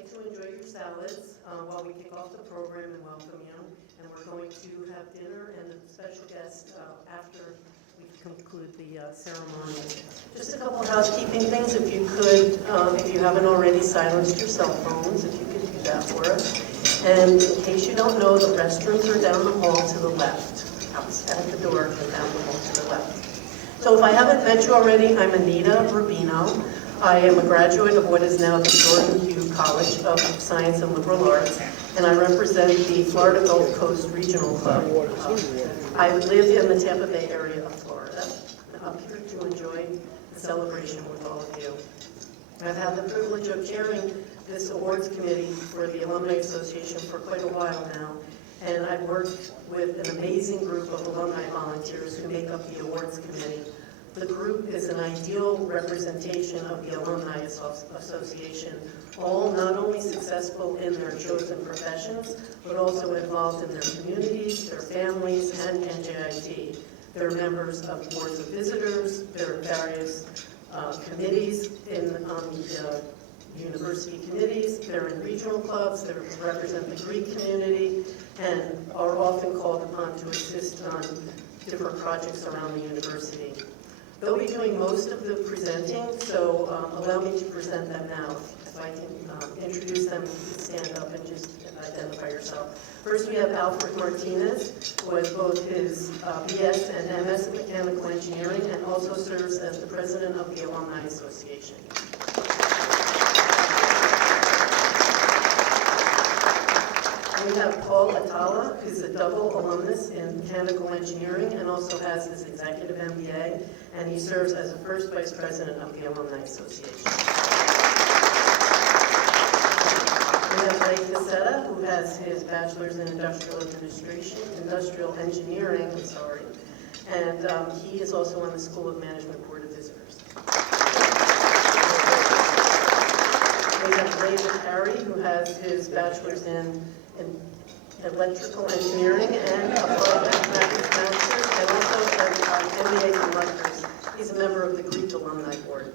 way to enjoy your salads while we kick off the program and welcome you. And we're going to have dinner and a special guest after we conclude the ceremony. Just a couple of housekeeping things, if you could, if you haven't already, silenced your cell phones, if you could do that for us. And in case you don't know, the restrooms are down the hall to the left, outside the door and down the hall to the left. So if I haven't met you already, I'm Anita Rubino. I am a graduate of what is now the Jordan Hugh College of Science and Liberal Arts, and I represent the Florida Gulf Coast Regional Club. I live in the Tampa Bay area of Florida. I'm up here to enjoy the celebration with all of you. I've had the privilege of chairing this awards committee for the Alumni Association for quite a while now, and I've worked with an amazing group of alumni volunteers who make up the awards committee. The group is an ideal representation of the Alumni Association, all not only successful in their chosen professions, but also involved in their communities, their families, and NJIT. They're members of boards of visitors, there are various committees on the university committees, they're in regional clubs, they represent the Greek community, and are often called upon to assist on different projects around the university. They'll be doing most of the presenting, so allow me to present them now. If I can introduce them, you can stand up and just identify yourself. First, we have Alfred Martinez, who has both his BS and MS in Mechanical Engineering, and also serves as the president of the Alumni Association. We have Paul Atala, who's a double alumnus in mechanical engineering and also has his executive MBA, and he serves as the first vice president of the Alumni Association. We have Ray Casetta, who has his bachelor's in industrial engineering, and he is also on the School of Management Board of Visitors. We have Ray McCary, who has his bachelor's in electrical engineering and applied mathematics master's, and also an MBA from Rutgers. He's a member of the Greek Alumni Board.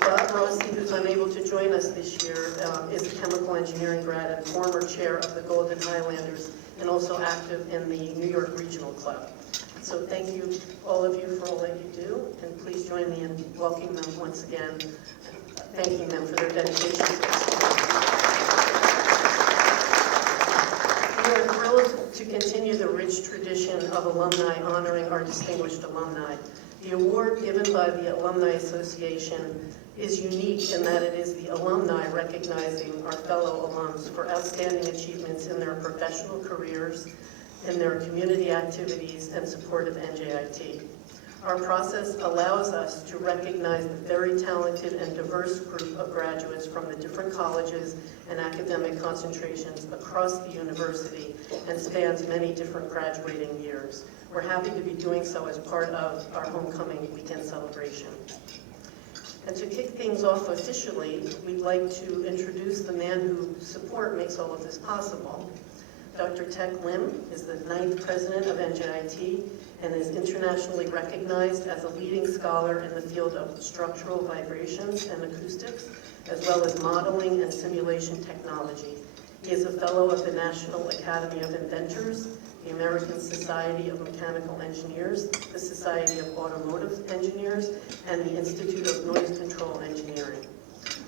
Bob Rossi, who's unable to join us this year, is a chemical engineering grad and former chair of the Golden Highlanders, and also active in the New York Regional Club. So thank you, all of you, for all that you do, and please join me in welcoming them once again, thanking them for their dedication to the school. We are thrilled to continue the rich tradition of alumni honoring our distinguished alumni. The award given by the Alumni Association is unique in that it is the alumni recognizing our fellow alums for outstanding achievements in their professional careers, in their community activities, and support of NJIT. Our process allows us to recognize the very talented and diverse group of graduates from the different colleges and academic concentrations across the university and spans many different graduating years. We're happy to be doing so as part of our homecoming weekend celebration. And to kick things off officially, we'd like to introduce the man whose support makes all of this possible. Dr. Tek Lim is the 9th president of NJIT and is internationally recognized as a leading scholar in the field of structural vibrations and acoustics, as well as modeling and simulation technology. He is a fellow of the National Academy of Inventors, the American Society of Mechanical Engineers, the Society of Automotive Engineers, and the Institute of Noise Control Engineering.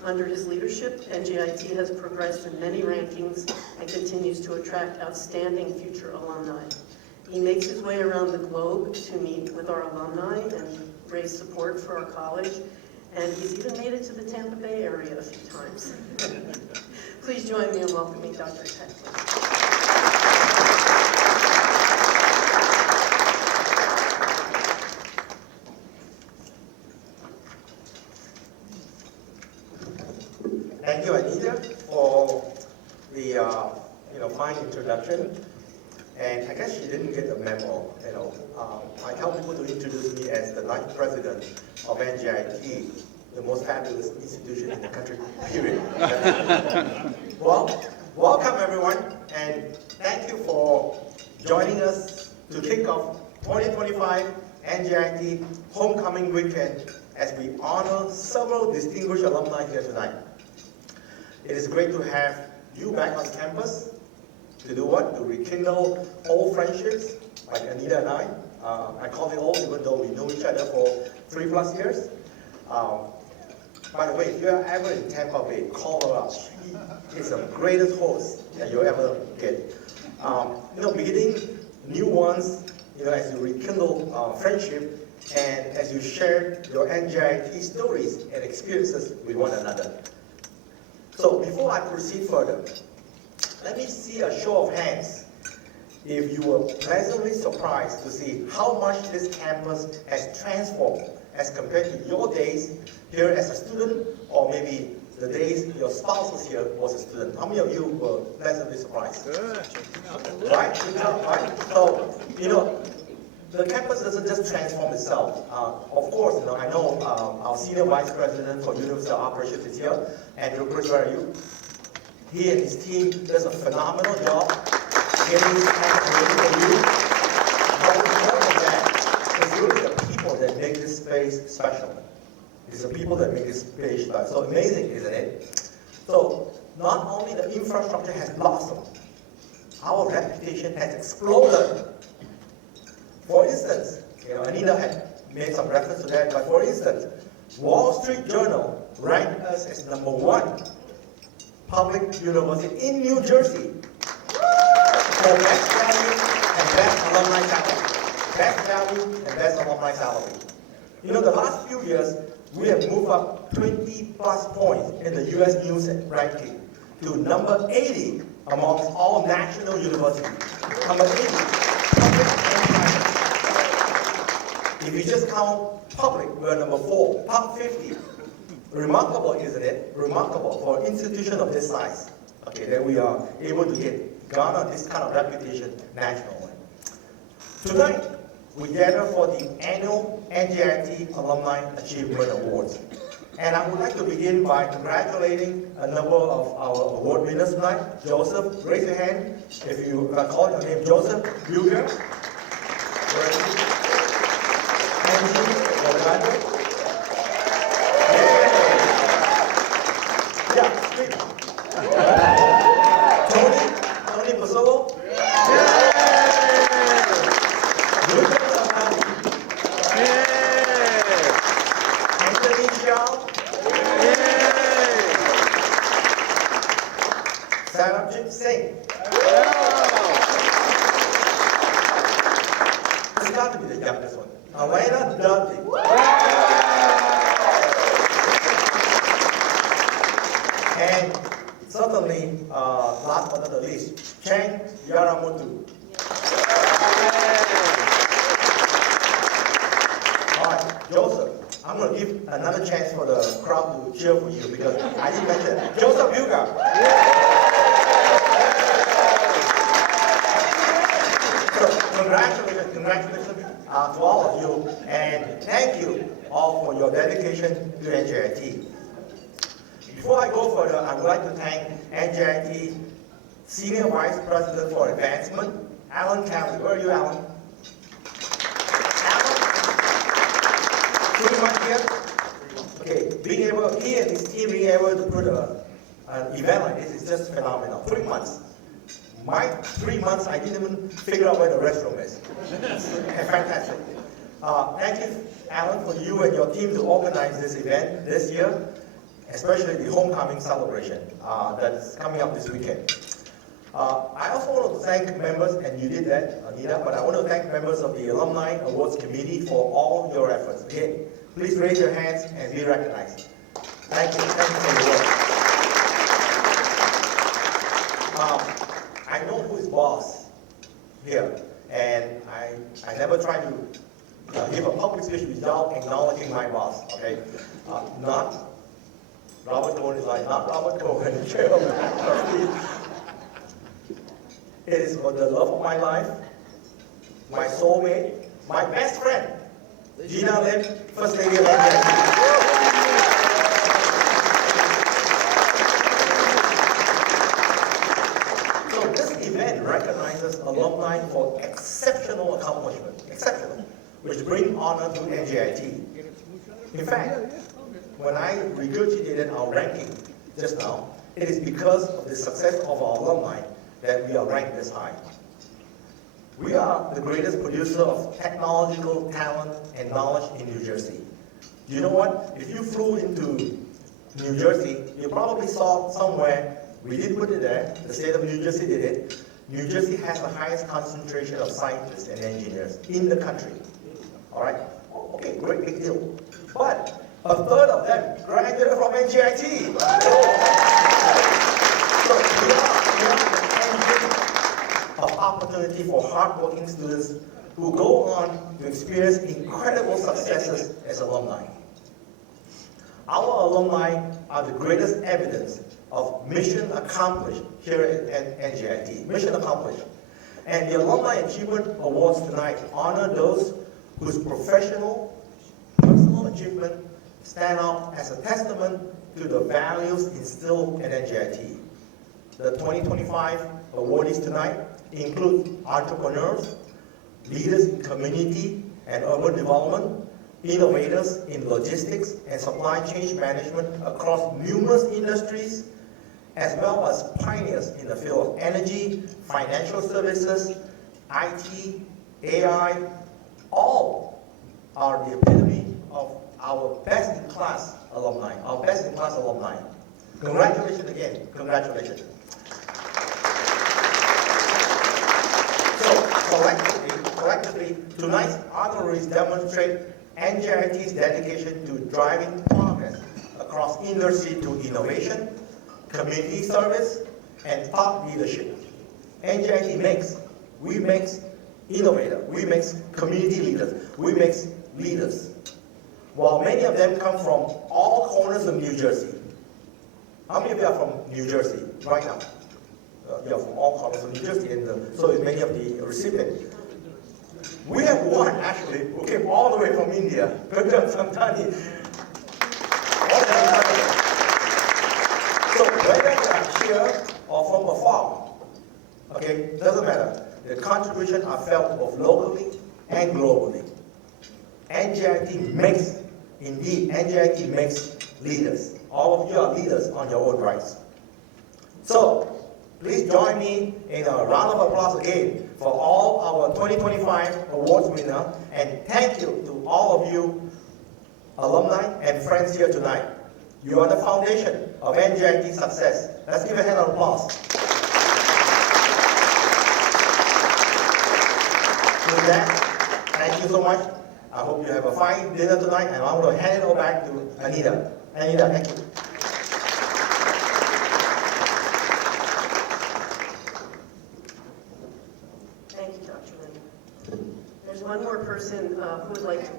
Under his leadership, NJIT has progressed in many rankings and continues to attract outstanding future alumni. He makes his way around the globe to meet with our alumni and raise support for our college, and he's even made it to the Tampa Bay area a few times. Please join me in welcoming Dr. Tek Lim. Thank you, Anita, for the fine introduction. And I guess she didn't get the memo. I tell people to introduce me as the 9th president of NJIT, the most fabulous institution in the country, period. Well, welcome everyone, and thank you for joining us to kick off 2025 NJIT Homecoming Weekend as we honor several distinguished alumni here tonight. It is great to have you back on campus to do what? To rekindle old friendships, like Anita and I. I call it old even though we know each other for 3+ years. By the way, if you're ever in Tampa Bay, call her up. She is the greatest host that you'll ever get. Beginning new ones, as you rekindle friendship and as you share your NJIT stories and experiences with one another. So before I proceed further, let me see a show of hands if you were pleasantly surprised to see how much this campus has transformed as compared to your days here as a student, or maybe the days your spouse was here was a student. How many of you were pleasantly surprised? Good. Right? Good job, right? So, the campus doesn't just transform itself. Of course, I know our Senior Vice President for University Operations is here, Andrew Chris, where are you? He and his team does a phenomenal job getting this campus ready for you. But more than that, it's really the people that make this space special. It's the people that make this space special. So amazing, isn't it? So not only the infrastructure has blossomed, our reputation has exploded. For instance, Anita had made some reference to that, but for instance, Wall Street Journal ranked us as #1 public university in New Jersey for best value and best alumni salary. Best value and best alumni salary. The last few years, we have moved up 20+ points in the US News ranking to number 80 amongst all national universities. Number 80, public and private. If you just count public, we're number 4, top 50. Remarkable, isn't it? Remarkable for an institution of this size. Okay, that we are able to garner this kind of reputation nationally. Tonight, we gather for the annual NJIT Alumni Achievement Awards. And I would like to begin by congratulating a number of our award winners tonight. Joseph, raise your hand if you call your name. Joseph Buger. Tony Basolo. Anthony Xiao. Sarabjit Singh. It's got to be the youngest one. Alana Dudley. And certainly, last but not the least, Cheng Yaramotu. All right, Joseph, I'm going to give another chance for the crowd to cheer for you because I didn't mention it. Joseph Buga. So, congratulations to all of you, and thank you all for your dedication to NJIT. Before I go further, I would like to thank NJIT Senior Vice President for Advancement, Alan Kelly. Where are you, Alan? Alan? 3 months here? Okay, he and his team being able to put an event like this is just phenomenal. 3 months. My 3 months, I didn't even figure out where the restroom is. Fantastic. Thank you, Alan, for you and your team to organize this event this year, especially the homecoming celebration that's coming up this weekend. I also want to thank members, and you did that, Anita, but I want to thank members of the Alumni Awards Committee for all your efforts. Again, please raise your hands and be recognized. Thank you. Thank you for your work. I know who is boss here, and I never try to give a public speech without acknowledging my boss, okay? Not Robert Cohen is like, not Robert Cohen, chairman, trustee. It is for the love of my life, my soulmate, my best friend, Gina Lim, First Lady of NJIT. So this event recognizes alumni for exceptional accomplishment, which bring honor to NJIT. In fact, when I regurgitated our ranking just now, it is because of the success of our alumni that we are ranked this high. We are the greatest producer of technological talent and knowledge in New Jersey. You know what? If you flew into New Jersey, you probably saw somewhere, we did put it there, the state of New Jersey did it. New Jersey has the highest concentration of scientists and engineers in the country. All right? Okay, great, big deal. But a third of them graduated from NJIT. So we are an engine of opportunity for hardworking students who go on to experience incredible successes as alumni. Our alumni are the greatest evidence of mission accomplished here at NJIT. Mission accomplished. And the Alumni Achievement Awards tonight honor those whose professional, personal achievement stand out as a testament to the values instilled at NJIT. The 2025 awardees tonight include entrepreneurs, leaders in community and urban development, innovators in logistics and supply chain management across numerous industries, as well as pioneers in the field of energy, financial services, IT, AI. All are the epitome of our best-in-class alumni, Congratulations again, congratulations. So collectively, tonight's honorees demonstrate NJIT's dedication to driving progress across industry to innovation, community service, and thought leadership. NJIT we make innovators, we make community leaders, we make leaders. While many of them come from all corners of New Jersey. How many of you are from New Jersey right now? You are from all corners of New Jersey, and so is many of the recipients. We have one actually who came all the way from India, Samtani. So whether you are here or from afar, okay, doesn't matter. The contributions are felt both locally and globally. NJIT makes leaders. All of you are leaders on your own rights. So, please join me in a round of applause again for all our 2025 awards winners, and thank you to all of you alumni and friends here tonight. You are the foundation of NJIT's success. Let's give a hand of applause. With that, thank you so much. I hope you have a fine dinner tonight, and I'm going to hand it over back to Anita. Anita, thank you. Thank you, Dr. Lin. There's one more person who would like to,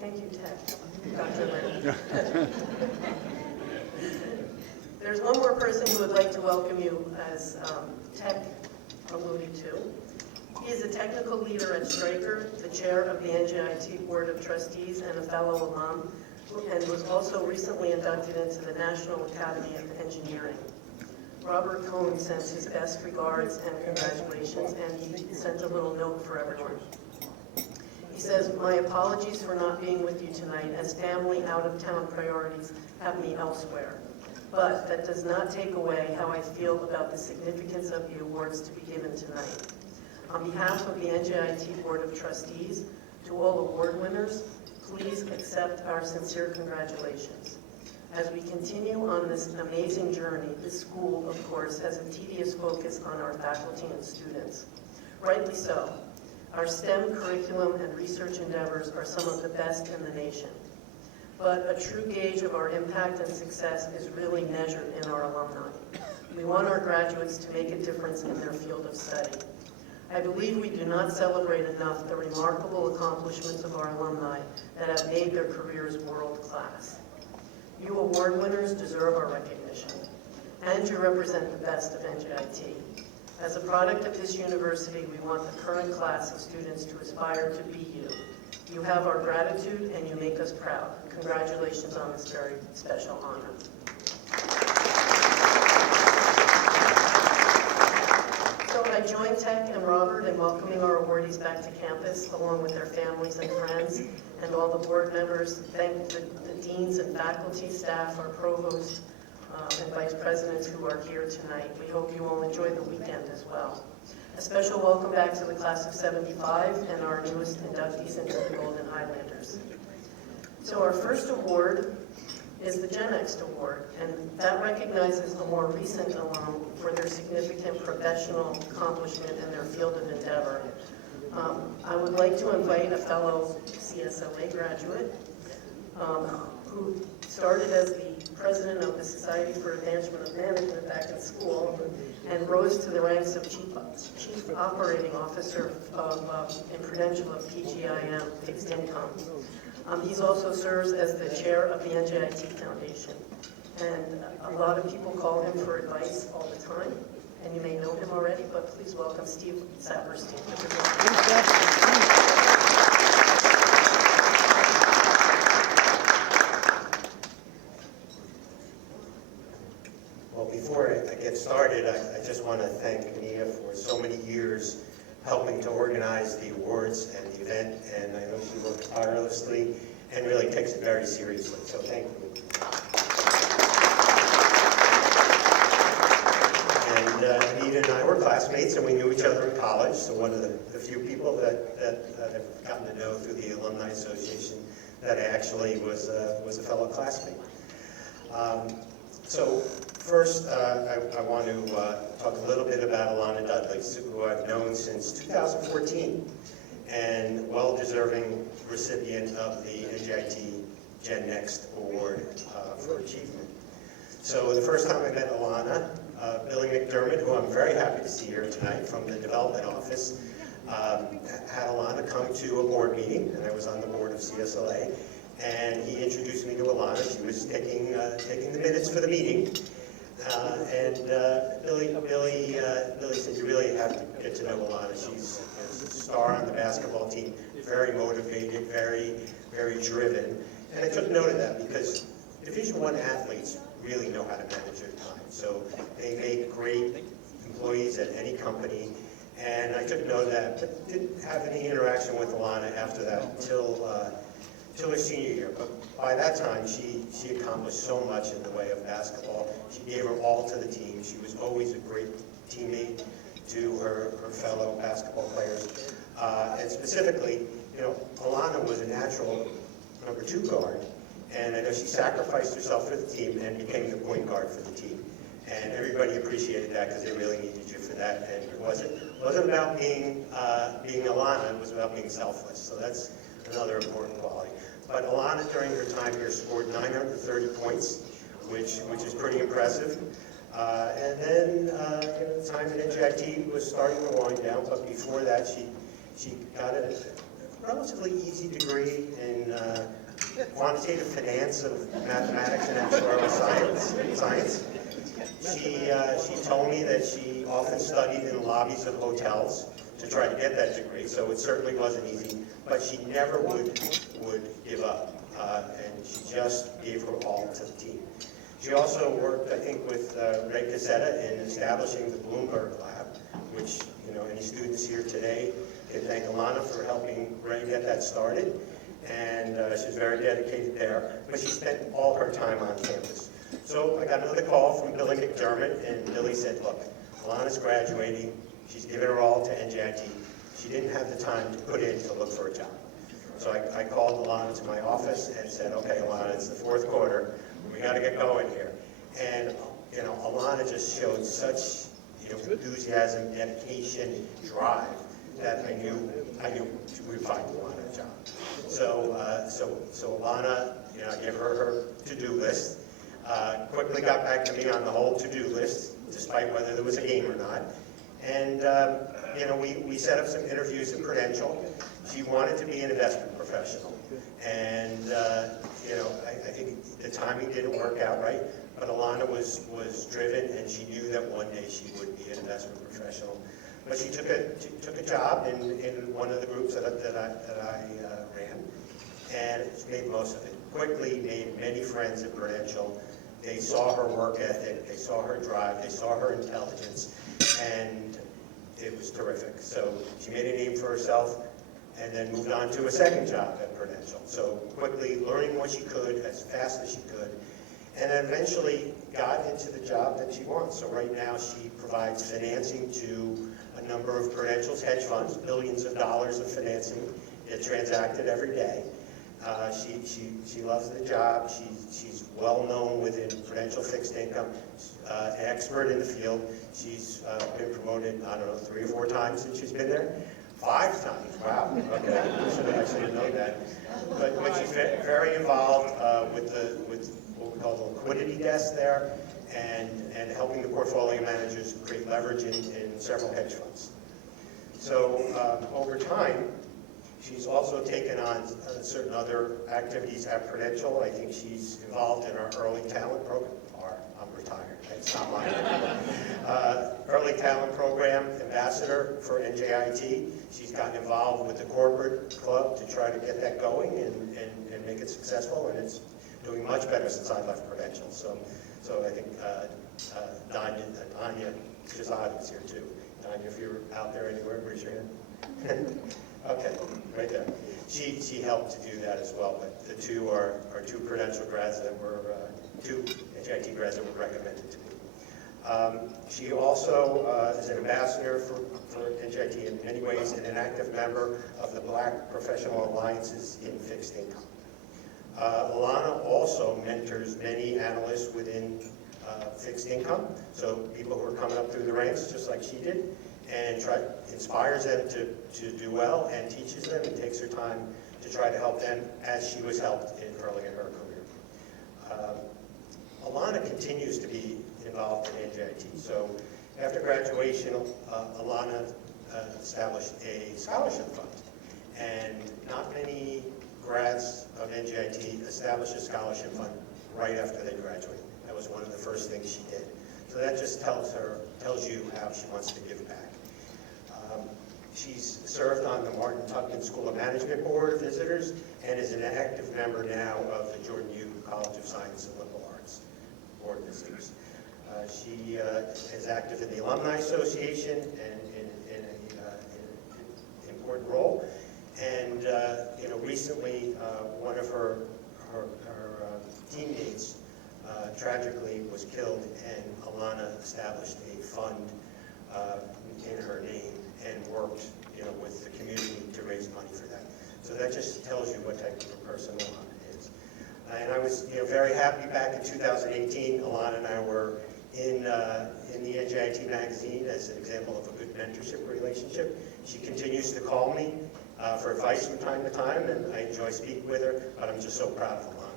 thank you, Dr. Lin. There's one more person who would like to welcome you, as Tech alluded to. He is a technical leader at Stryker, the chair of the NJIT Board of Trustees and a fellow alum, and was also recently inducted into the National Academy of Engineering. Robert Cohn sends his best regards and congratulations, and he sent a little note for everyone. He says, "My apologies for not being with you tonight, as family out-of-town priorities have me elsewhere. But that does not take away how I feel about the significance of the awards to be given tonight. On behalf of the NJIT Board of Trustees, to all award winners, please accept our sincere congratulations. As we continue on this amazing journey, this school, of course, has a tedious focus on our faculty and students. Rightly so. Our STEM curriculum and research endeavors are some of the best in the nation. But a true gauge of our impact and success is really measured in our alumni. We want our graduates to make a difference in their field of study. I believe we do not celebrate enough the remarkable accomplishments of our alumni that have made their careers world-class. You award winners deserve our recognition, and you represent the best of NJIT. As a product of this university, we want the current class of students to aspire to be you. You have our gratitude, and you make us proud. Congratulations on this very special honor." So I join Tech and Robert in welcoming our awardees back to campus, along with their families and friends, and all the board members. Thank the deans and faculty, staff, our provost, and vice presidents who are here tonight. We hope you all enjoy the weekend as well. A special welcome back to the class of '75 and our newest inductees into the Golden Highlanders. So our first award is the Gen X Award, and that recognizes the more recent alum for their significant professional accomplishment in their field of endeavor. I would like to invite a fellow CSLA graduate who started as the president of the Society for Advancement of Management back in school and rose to the ranks of chief operating officer in Prudential of PGIM, Fixed Income. He also serves as the chair of the NJIT Foundation. And a lot of people call him for advice all the time, and you may know him already, but please welcome Steve Saperstein. Well, before I get started, I just want to thank Nia for so many years helping to organize the awards and the event, and I know she works tirelessly and really takes it very seriously, so thank you. And Anita and I were classmates, and we knew each other in college, so one of the few people that I've gotten to know through the Alumni Association that I actually was a fellow classmate. So first, I want to talk a little bit about Alana Dudley, who I've known since 2014, and well-deserving recipient of the NJIT Gen Next Award for Achievement. So the first time I met Alana, Billy McDermott, who I'm very happy to see here tonight from the development office, had Alana come to a board meeting, and I was on the board of CSLA, and he introduced me to Alana. She was taking the minutes for the meeting, and Billy said, "You really have to get to know Alana. She's a star on the basketball team, very motivated, very driven." And I took note of that because Division I athletes really know how to manage their time. So they make great employees at any company. And I took note of that, but didn't have any interaction with Alana after that until her senior year. But by that time, she accomplished so much in the way of basketball. She gave her all to the team. She was always a great teammate to her fellow basketball players. And specifically, Alana was a natural number 2 guard. And I know she sacrificed herself for the team and became the point guard for the team. And everybody appreciated that because they really needed you for that. And it wasn't about being Alana, it was about being selfless. So that's another important quality. But Alana, during her time here, scored 930 points, which is pretty impressive. And then the time at NJIT was starting to wind down, but before that, she got a relatively easy degree in quantitative finance of mathematics and actuarial science. She told me that she often studied in the lobbies of hotels to try to get that degree, so it certainly wasn't easy, but she never would give up, and she just gave her all to the team. She also worked, I think, with Ray Cassetta in establishing the Bloomberg Lab, which, any students here today can thank Alana for helping Ray get that started, and she was very dedicated there, but she spent all her time on campus. So I got another call from Billy McDermott, and Billy said, "Look, Alana's graduating. She's given her all to NJIT. She didn't have the time to put in to look for a job." So I called Alana to my office and said, "Okay, Alana, it's the 4th quarter. We got to get going here." And Alana just showed such enthusiasm, dedication, drive that I knew we would find Alana a job. So Alana, I gave her to-do list. Quickly got back to me on the whole to-do list, despite whether there was a game or not. And we set up some interviews at Prudential. She wanted to be an investment professional, and I think the timing didn't work out right. But Alana was driven, and she knew that one day she would be an investment professional. But she took a job in one of the groups that I ran, and made most of it. Quickly made many friends at Prudential. They saw her work ethic, they saw her drive, they saw her intelligence, and it was terrific. So she made a name for herself and then moved on to a second job at Prudential. So quickly learning what she could as fast as she could, and then eventually got into the job that she wants. So right now she provides financing to a number of Prudential's hedge funds, billions of dollars of financing that transacted every day. She loves the job. She's well known within Prudential fixed income, an expert in the field. She's been promoted, I don't know, 3 or 4 times since she's been there. 5 times, wow, okay, I should have known that. But she's very involved with what we call the liquidity desk there, and helping the portfolio managers create leverage in several hedge funds. So over time, she's also taken on certain other activities at Prudential. I think she's involved in our early talent program. I'm retired, it's not mine anymore. Early talent program ambassador for NJIT. She's gotten involved with the corporate club to try to get that going and make it successful, and it's doing much better since I left Prudential. So I think Anya Shazad is here too. Anya, if you're out there anywhere, raise your hand. Okay, right there. She helped to do that as well, but the two are 2 Prudential grads that were, 2 NJIT grads that were recommended to me. She also is an ambassador for NJIT in many ways, and an active member of the Black Professional Alliances in Fixed Income. Alana also mentors many analysts within fixed income, so people who are coming up through the ranks, just like she did, and inspires them to do well, and teaches them, and takes her time to try to help them as she was helped early in her career. Alana continues to be involved in NJIT. So after graduation, Alana established a scholarship fund, and not many grads of NJIT establish a scholarship fund right after they graduate. That was one of the first things she did. So that just tells you how she wants to give back. She's served on the Martin Tuckman School of Management Board of Visitors, and is an active member now of the Jordan U College of Science and Liberal Arts Board of Visitors. She is active in the Alumni Association and in an important role. And recently, one of her teammates tragically was killed, and Alana established a fund in her name and worked, with the community to raise money for that. So that just tells you what type of a person Alana is. And I was, very happy back in 2018. Alana and I were in the NJIT magazine as an example of a good mentorship relationship. She continues to call me for advice from time to time, and I enjoy speaking with her, but I'm just so proud of Alana.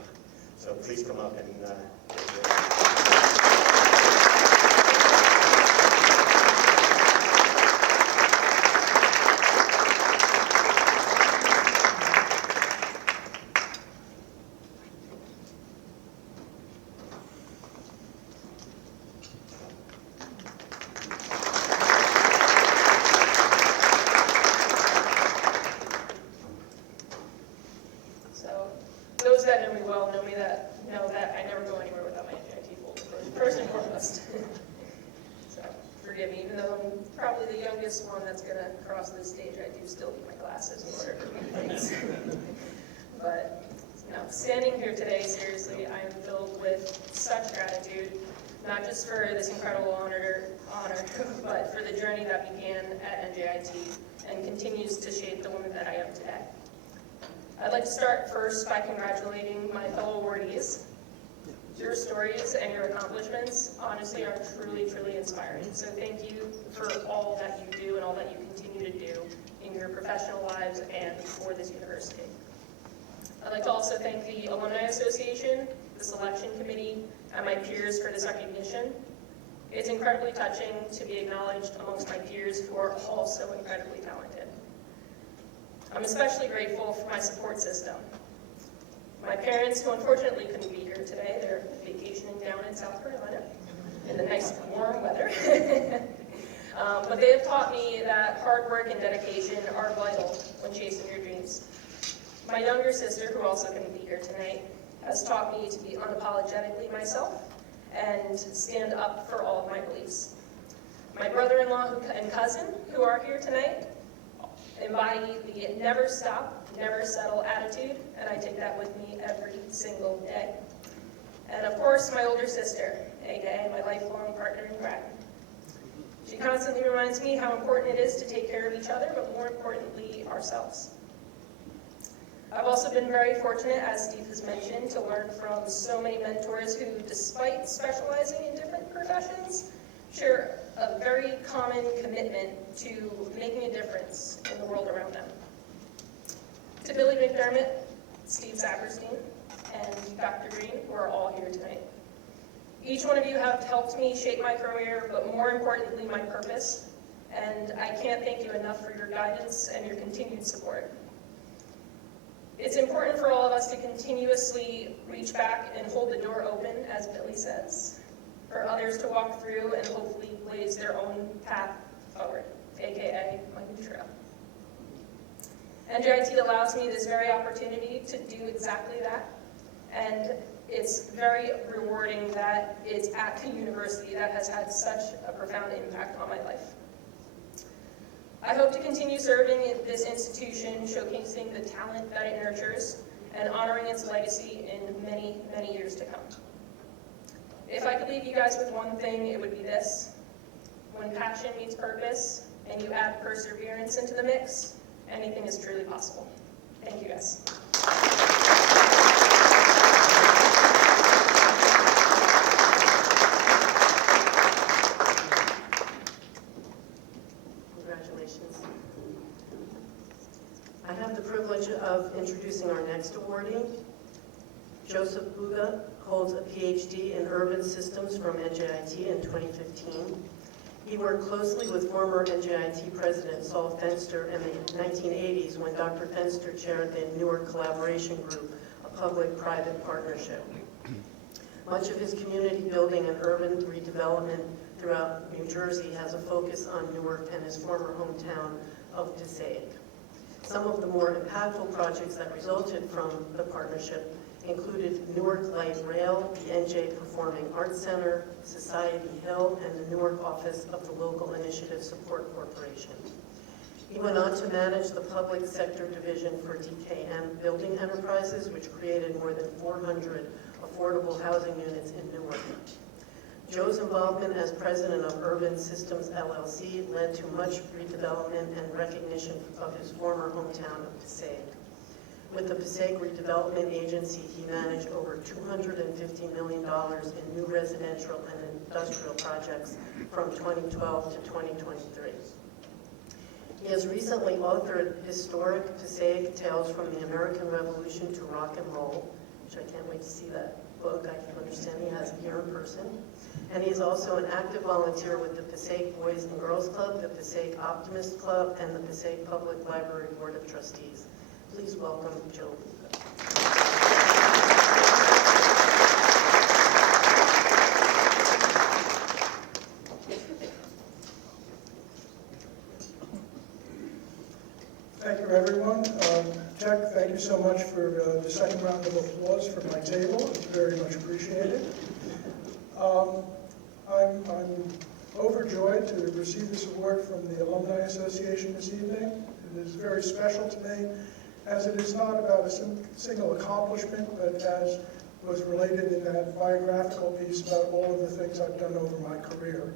So please come up and know that I never go anywhere without my NJIT folder, first and foremost. So forgive me, even though I'm probably the youngest one that's going to cross this stage, I do still need my glasses in order to read things. But standing here today, seriously, I am filled with such gratitude, not just for this incredible honor, but for the journey that began at NJIT and continues to shape the woman that I am today. I'd like to start first by congratulating my fellow awardees. Your stories and your accomplishments honestly are truly, truly inspiring. So thank you for all that you do and all that you continue to do in your professional lives and for this university. I'd like to also thank the Alumni Association, the selection committee, and my peers for this recognition. It's incredibly touching to be acknowledged amongst my peers who are all so incredibly talented. I'm especially grateful for my support system. My parents, who unfortunately couldn't be here today, they're vacationing down in South Carolina in the nice warm weather. But they have taught me that hard work and dedication are vital when chasing your dreams. My younger sister, who also couldn't be here tonight, has taught me to be unapologetically myself and stand up for all of my beliefs. My brother-in-law and cousin, who are here tonight, embody the never stop, never settle attitude, and I take that with me every single day. And of course, my older sister, aka my lifelong partner in crime. She constantly reminds me how important it is to take care of each other, but more importantly, ourselves. I've also been very fortunate, as Steve has mentioned, to learn from so many mentors who, despite specializing in different professions, share a very common commitment to making a difference in the world around them. To Billy McDermott, Steve Saperstein, and Dr. Green, who are all here tonight. Each one of you have helped me shape my career, but more importantly, my purpose, and I can't thank you enough for your guidance and your continued support. It's important for all of us to continuously reach back and hold the door open, as Billy says, for others to walk through and hopefully blaze their own path forward, aka my new trail. NJIT allows me this very opportunity to do exactly that, and it's very rewarding that it's at the university that has had such a profound impact on my life. I hope to continue serving in this institution, showcasing the talent that it nurtures and honoring its legacy in many, many years to come. If I could leave you guys with one thing, it would be this. When passion meets purpose and you add perseverance into the mix, anything is truly possible. Thank you guys. Congratulations. I have the privilege of introducing our next awardee. Joseph Buga holds a PhD in urban systems from NJIT in 2015. He worked closely with former NJIT President Saul Fenster in the 1980s when Dr. Fenster chaired the Newark Collaboration Group, a public-private partnership. Much of his community building and urban redevelopment throughout New Jersey has a focus on Newark and his former hometown of Passaic. Some of the more impactful projects that resulted from the partnership included Newark Light Rail, the NJ Performing Arts Center, Society Hill, and the Newark office of the Local Initiative Support Corporation. He went on to manage the public sector division for DKM Building Enterprises, which created more than 400 affordable housing units in Newark. Joe's involvement as president of Urban Systems LLC led to much redevelopment and recognition of his former hometown of Passaic. With the Passaic Redevelopment Agency, he managed over $250 million in new residential and industrial projects from 2012 to 2023. He has recently authored Historic Passaic Tales from the American Revolution to Rock and Roll, which I can't wait to see that book. I understand he has it here in person. And he's also an active volunteer with the Passaic Boys and Girls Club, the Passaic Optimist Club, and the Passaic Public Library Board of Trustees. Please welcome Joe Buga. Thank you, everyone. Jack, thank you so much for the second round of applause for my table. It's very much appreciated. I'm overjoyed to receive this award from the Alumni Association this evening. It is very special to me, as it is not about a single accomplishment, but as was related in that biographical piece about all of the things I've done over my career.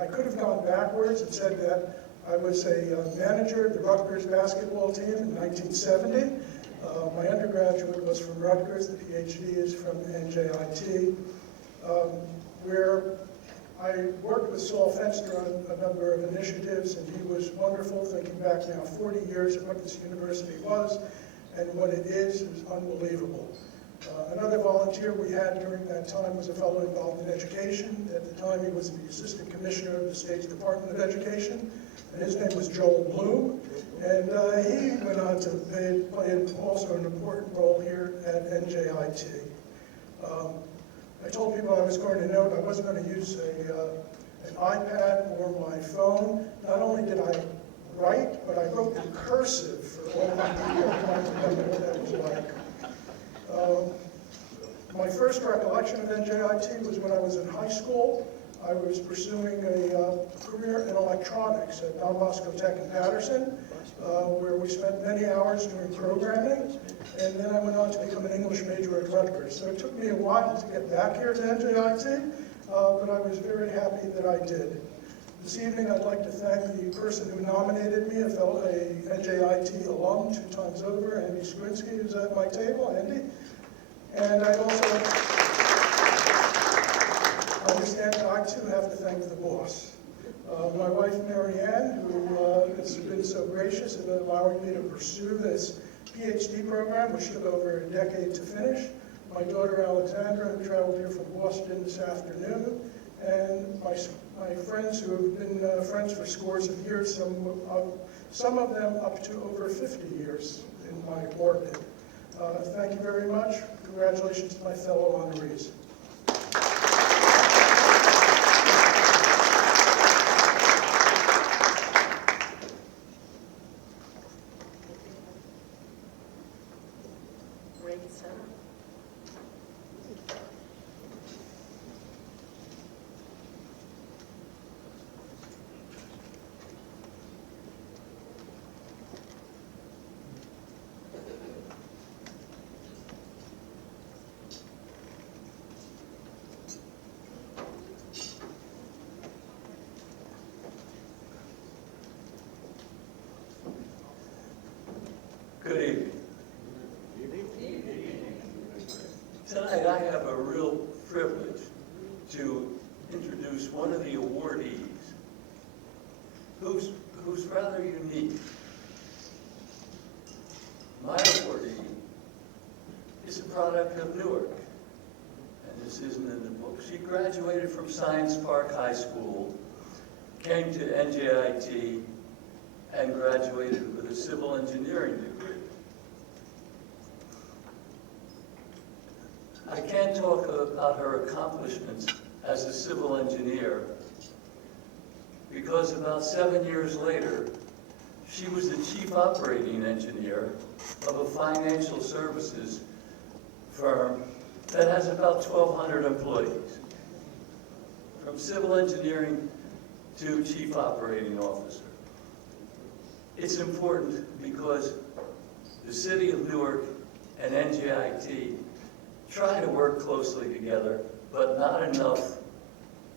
I could have gone backwards and said that I was a manager of the Rutgers basketball team in 1970. My undergraduate was from Rutgers, the PhD is from NJIT, where I worked with Saul Fenster on a number of initiatives, and he was wonderful. Thinking back now 40 years at what this university was and what it is unbelievable. Another volunteer we had during that time was a fellow involved in education. At the time, he was the Assistant Commissioner of the State's Department of Education, and his name was Joel Bloom. And he went on to play also an important role here at NJIT. I told people I was going to note I wasn't going to use an iPad or my phone. Not only did I write, but I wrote in cursive for all the people trying to remember what that was like. My first recollection of NJIT was when I was in high school. I was pursuing a career in electronics at Don Bosco Tech in Patterson, where we spent many hours doing programming, and then I went on to become an English major at Rutgers. So it took me a while to get back here to NJIT, but I was very happy that I did. This evening, I'd like to thank the person who nominated me, a NJIT alum 2 times over, Andy Squinsky, who's at my table. Andy. And I also understand I too have to thank the boss. My wife, Mary Ann, who has been so gracious in allowing me to pursue this PhD program, which took over a decade to finish. My daughter, Alexandra, who traveled here from Boston this afternoon. And my friends who have been friends for scores of years, some of them up to over 50 years in my orbit. Thank you very much. Congratulations to my fellow honorees. Great center. Good evening. Tonight I have a real privilege to introduce one of the awardees who's rather unique. My awardee is a product of Newark, and this isn't in the book. She graduated from Science Park High School, came to NJIT, and graduated with a civil engineering degree. I can't talk about her accomplishments as a civil engineer because about 7 years later, she was the chief operating engineer of a financial services firm that has about 1,200 employees. From civil engineering to chief operating officer. It's important because the city of Newark and NJIT try to work closely together, but not enough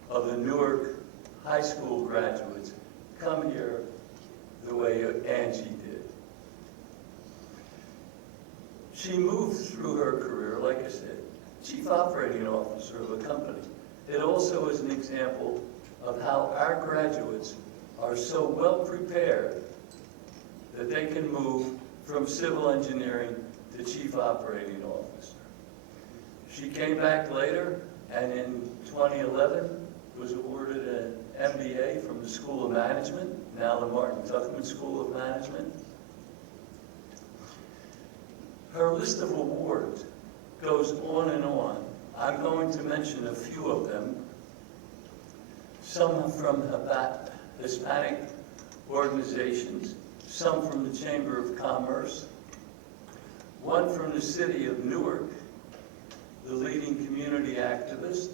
of the Newark high school graduates come here the way Angie did. She moved through her career, like I said, chief operating officer of a company. It also is an example of how our graduates are so well prepared that they can move from civil engineering to chief operating officer. She came back later, and in 2011 was awarded an MBA from the School of Management, now the Martin Tuckman School of Management. Her list of awards goes on and on. I'm going to mention a few of them. Some from Hispanic organizations, some from the Chamber of Commerce, one from the city of Newark, the leading community activist.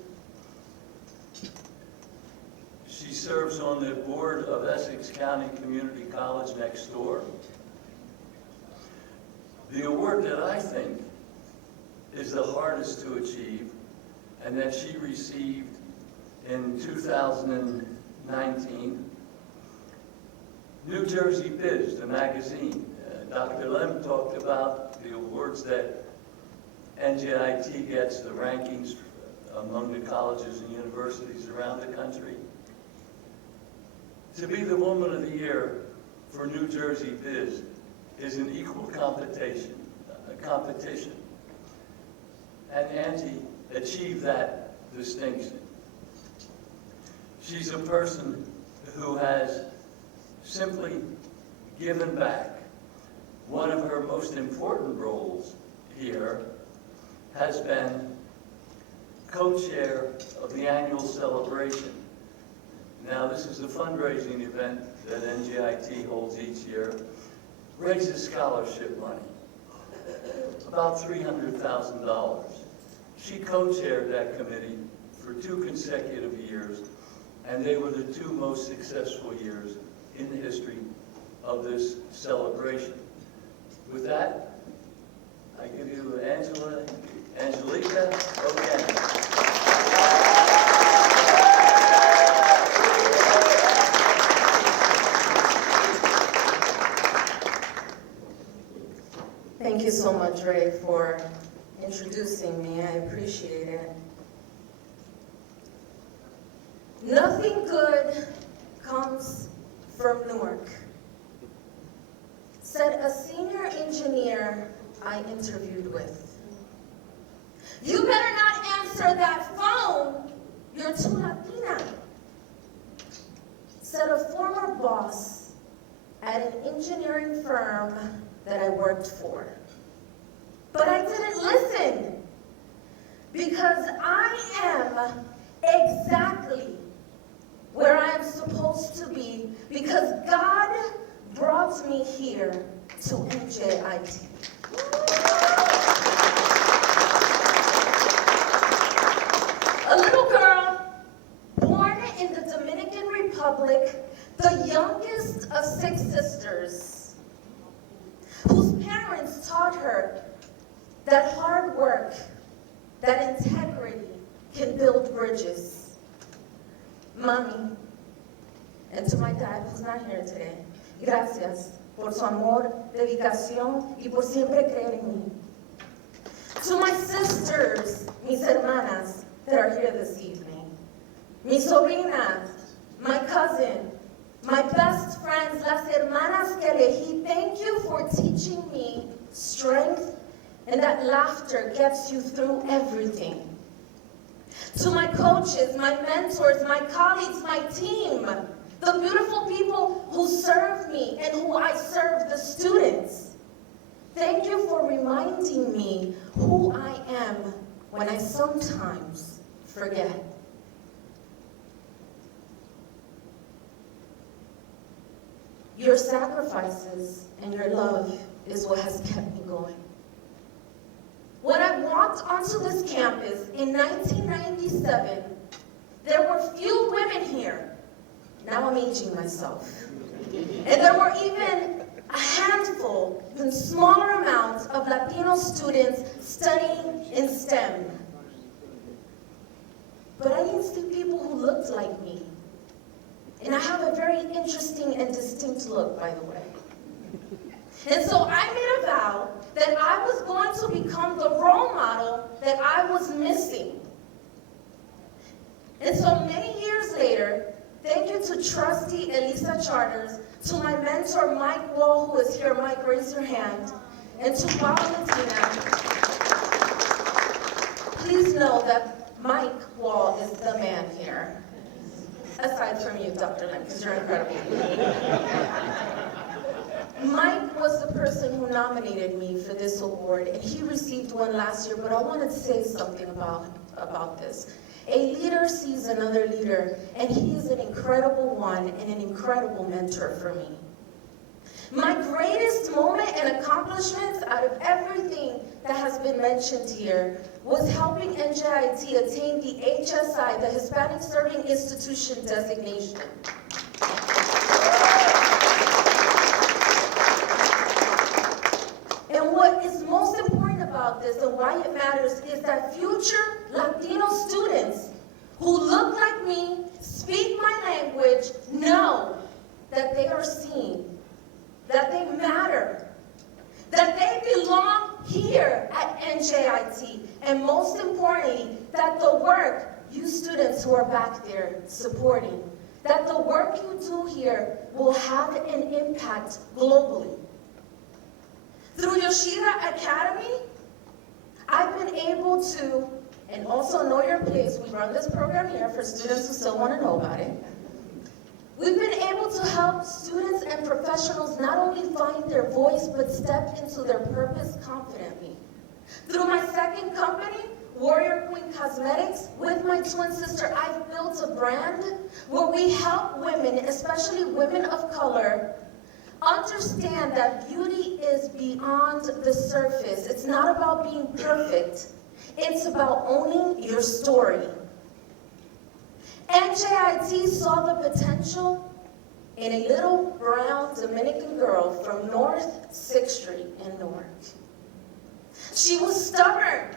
She serves on the board of Essex County Community College next door. The award that I think is the hardest to achieve and that she received in 2019, New Jersey Biz, the magazine. Dr. Lem talked about the awards that NJIT gets, the rankings among the colleges and universities around the country. To be the Woman of the Year for New Jersey Biz is an equal competition. And Angie achieved that distinction. She's a person who has simply given back. One of her most important roles here has been co-chair of the annual celebration. Now, this is a fundraising event that NJIT holds each year, raises scholarship money, about $300,000. She co-chaired that committee for 2 consecutive years and they were the 2 most successful years in the history of this celebration. With that, I give you Angelica O'Gannon. Thank you so much, Ray, for introducing me. I appreciate it. Nothing good comes from Newark, said a senior engineer I interviewed with. You better not answer that phone, you're too Latina, said a former boss at an engineering firm that I worked for. But I didn't listen, because I am exactly where I am supposed to be, because God brought me here to NJIT. A little girl born in the Dominican Republic, the youngest of 6 sisters, whose parents taught her that hard work, that integrity can build bridges. Mommy, and to my dad, who's not here today, gracias por su amor, dedicación, y por siempre creer en mí. To my sisters, mis hermanas, that are here this evening, mi sobrina, my cousin, my best friends, las hermanas que elegí, thank you for teaching me strength, and that laughter gets you through everything. To my coaches, my mentors, my colleagues, my team, the beautiful people who serve me and who I serve, the students. Thank you for reminding me who I am when I sometimes forget. Your sacrifices and your love is what has kept me going. When I walked onto this campus in 1997, there were few women here. Now I'm aging myself. And there were even a handful, even smaller amounts of Latino students studying in STEM. But I didn't see people who looked like me. And I have a very interesting and distinct look, by the way. And so I made a vow that I was going to become the role model that I was missing. And so many years later, thank you to trustee Elisa Charters, to my mentor Mike Wall, who is here. Mike, raise your hand. And to Valentina. Please know that Mike Wall is the man here. Aside from you, Dr. Lim, because you're incredible. Mike was the person who nominated me for this award, and he received one last year, but I wanted to say something about this. A leader sees another leader, and he is an incredible one and an incredible mentor for me. My greatest moment and accomplishments out of everything that has been mentioned here was helping NJIT attain the HSI, the Hispanic Serving Institution designation. And what is most important about this and why it matters is that future Latino students who look like me, speak my language, know that they are seen, that they matter, that they belong here at NJIT, and most importantly, that the work you students who are back there supporting, that the work you do here will have an impact globally. Through Yoshida Academy, I've been able to, and also Know Your Place, we run this program here for students who still want to know about it. We've been able to help students and professionals not only find their voice, but step into their purpose confidently. Through my second company, Warrior Queen Cosmetics, with my twin sister, I've built a brand where we help women, especially women of color, understand that beauty is beyond the surface. It's not about being perfect. It's about owning your story. NJIT saw the potential in a little brown Dominican girl from North 6th Street in Newark. She was stubborn,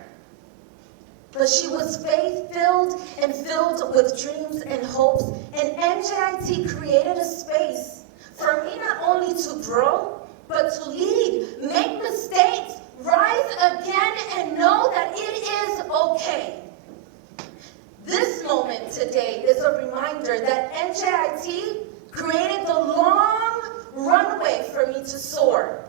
but she was faith-filled and filled with dreams and hopes. And NJIT created a space for me not only to grow, but to lead, make mistakes, rise again, and know that it is okay. This moment today is a reminder that NJIT created the long runway for me to soar.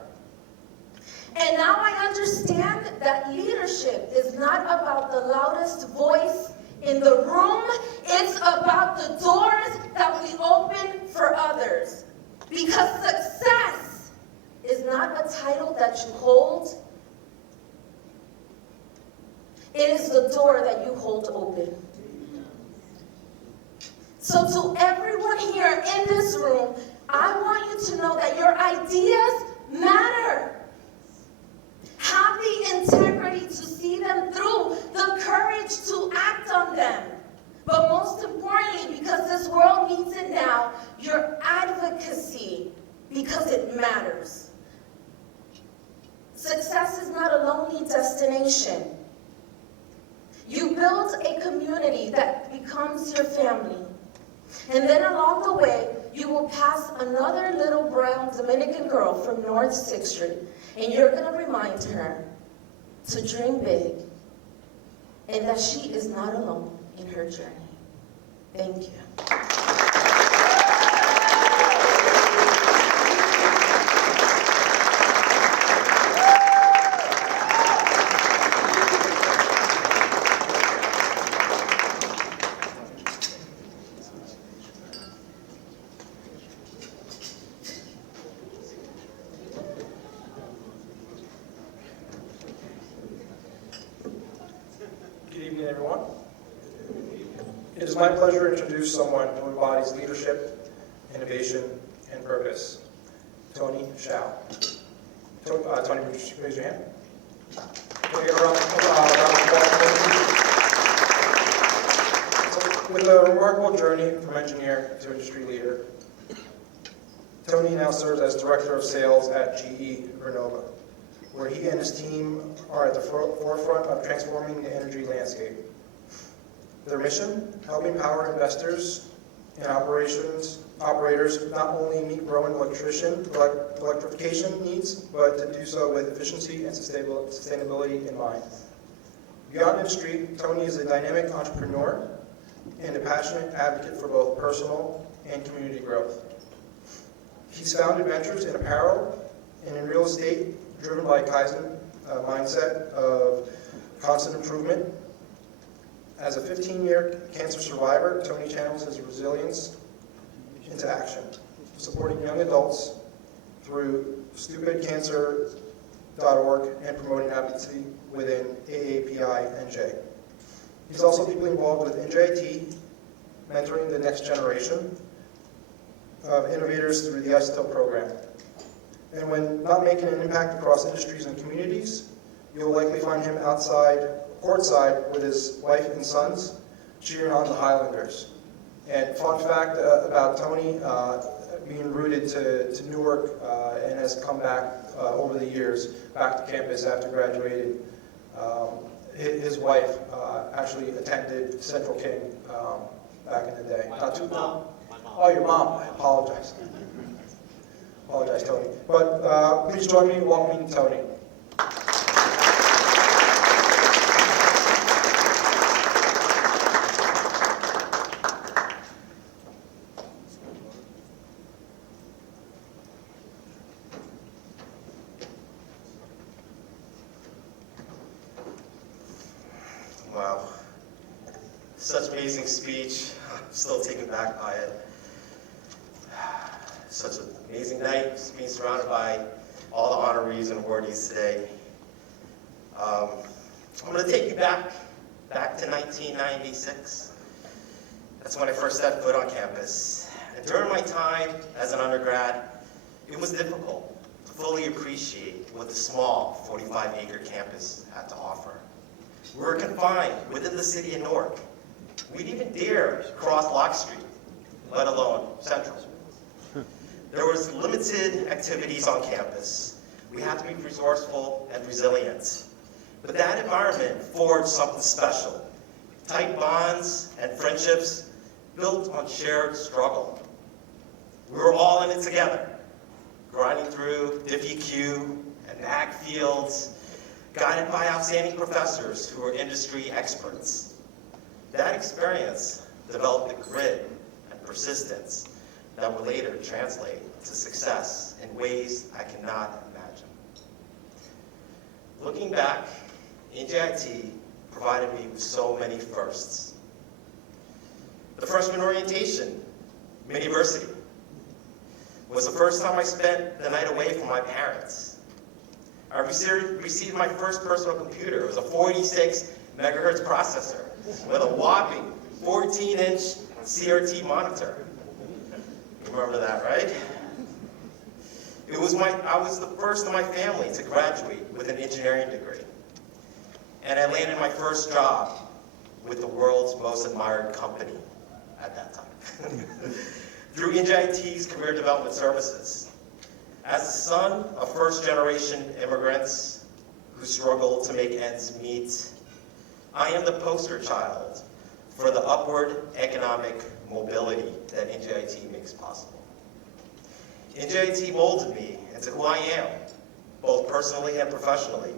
And now I understand that leadership is not about the loudest voice in the room. It's about the doors that we open for others. Because success is not a title that you hold. It is the door that you hold open. So to everyone here in this room, I want you to know that your ideas matter. Have the integrity to see them through, the courage to act on them. But most importantly, because this world needs it now, your advocacy, because it matters. Success is not a lonely destination. You build a community that becomes your family. And then along the way, you will pass another little brown Dominican girl from North 6th Street, and you're going to remind her to dream big and that she is not alone in her journey. Thank you. Good evening, everyone. It is my pleasure to introduce someone who embodies leadership, innovation, and purpose. Tony Shao. Tony, would you raise your hand? Can we get a round of applause? With a remarkable journey from engineer to industry leader, Tony now serves as Director of Sales at GE Vernova, where he and his team are at the forefront of transforming the energy landscape. Their mission, helping power investors and operators not only meet growing electrification needs, but to do so with efficiency and sustainability in mind. Beyond industry, Tony is a dynamic entrepreneur and a passionate advocate for both personal and community growth. He's founded ventures in apparel and in real estate, driven by Kaizen mindset of constant improvement. As a 15-year cancer survivor, Tony channels his resilience into action, supporting young adults through stupidcancer.org and promoting advocacy within AAPI-NJ. He's also deeply involved with NJIT, mentoring the next generation of innovators through the isotope program. And when not making an impact across industries and communities, you'll likely find him courtside with his wife and sons, cheering on the Highlanders. And fun fact about Tony, being rooted to Newark and has come back over the years, back to campus after graduating. His wife actually attended Central King back in the day. Not too long. Oh, your mom. I apologize. Apologize, Tony. But please join me in welcoming Tony. Wow. Such amazing speech. I'm still taken back by it. Such an amazing night, just being surrounded by all the honorees and awardees today. I'm going to take you back to 1996. That's when I first set foot on campus. And during my time as an undergrad, it was difficult to fully appreciate what the small 45-acre campus had to offer. We were confined within the city of Newark, we'd even dare cross Lock Street, let alone Central. There was limited activities on campus. We had to be resourceful and resilient. But that environment forged something special. Tight bonds and friendships built on shared struggle. We were all in it together, grinding through DiffEQ and ag fields, guided by outstanding professors who were industry experts. That experience developed the grit and persistence that would later translate to success in ways I cannot imagine. Looking back, NJIT provided me with so many firsts. The freshman orientation, mini-versity, was the first time I spent the night away from my parents. I received my first personal computer. It was a 46 megahertz processor with a whopping 14-inch CRT monitor. You remember that, right? I was the first in my family to graduate with an engineering degree. And I landed my first job with the world's most admired company at that time. Through NJIT's Career Development Services. As the son of first-generation immigrants who struggle to make ends meet, I am the poster child for the upward economic mobility that NJIT makes possible. NJIT molded me into who I am, both personally and professionally,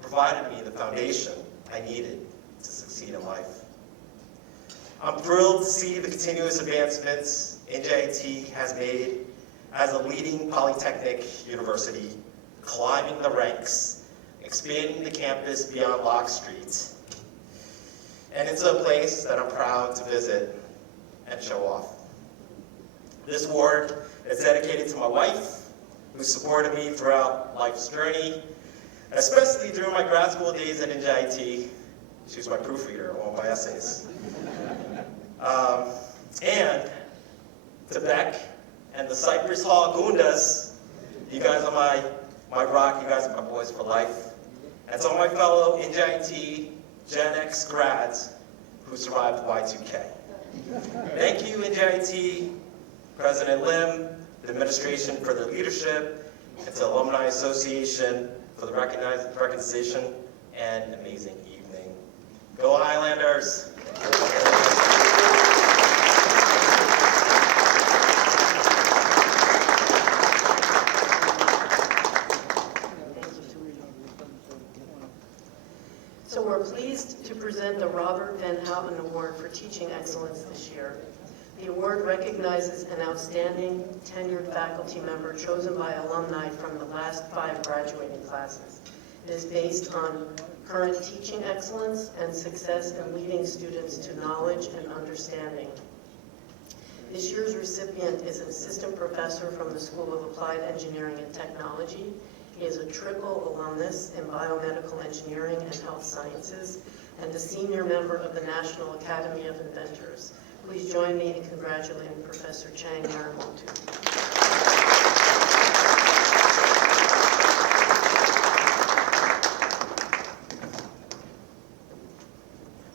provided me the foundation I needed to succeed in life. I'm thrilled to see the continuous advancements NJIT has made as a leading polytechnic university, climbing the ranks, expanding the campus beyond Lock Street. And it's a place that I'm proud to visit and show off. This award is dedicated to my wife, who supported me throughout life's journey, especially during my grad school days at NJIT. She was my proofreader of all my essays. And to Beck and the Cypress Hall Gundas, you guys are my rock, you guys are my boys for life. And to all my fellow NJIT Gen X grads who survived Y2K. Thank you, NJIT, President Lim, the administration for their leadership, and to Alumni Association for the recognition and amazing evening. Go Highlanders! So we're pleased to present the Robert Van Houten Award for Teaching Excellence this year. The award recognizes an outstanding tenured faculty member chosen by alumni from the last 5 graduating classes. It is based on current teaching excellence and success in leading students to knowledge and understanding. This year's recipient is an assistant professor from the School of Applied Engineering and Technology. He is a triple alumnus in biomedical engineering and health sciences and a senior member of the National Academy of Inventors. Please join me in congratulating Professor Chang Yaramoto.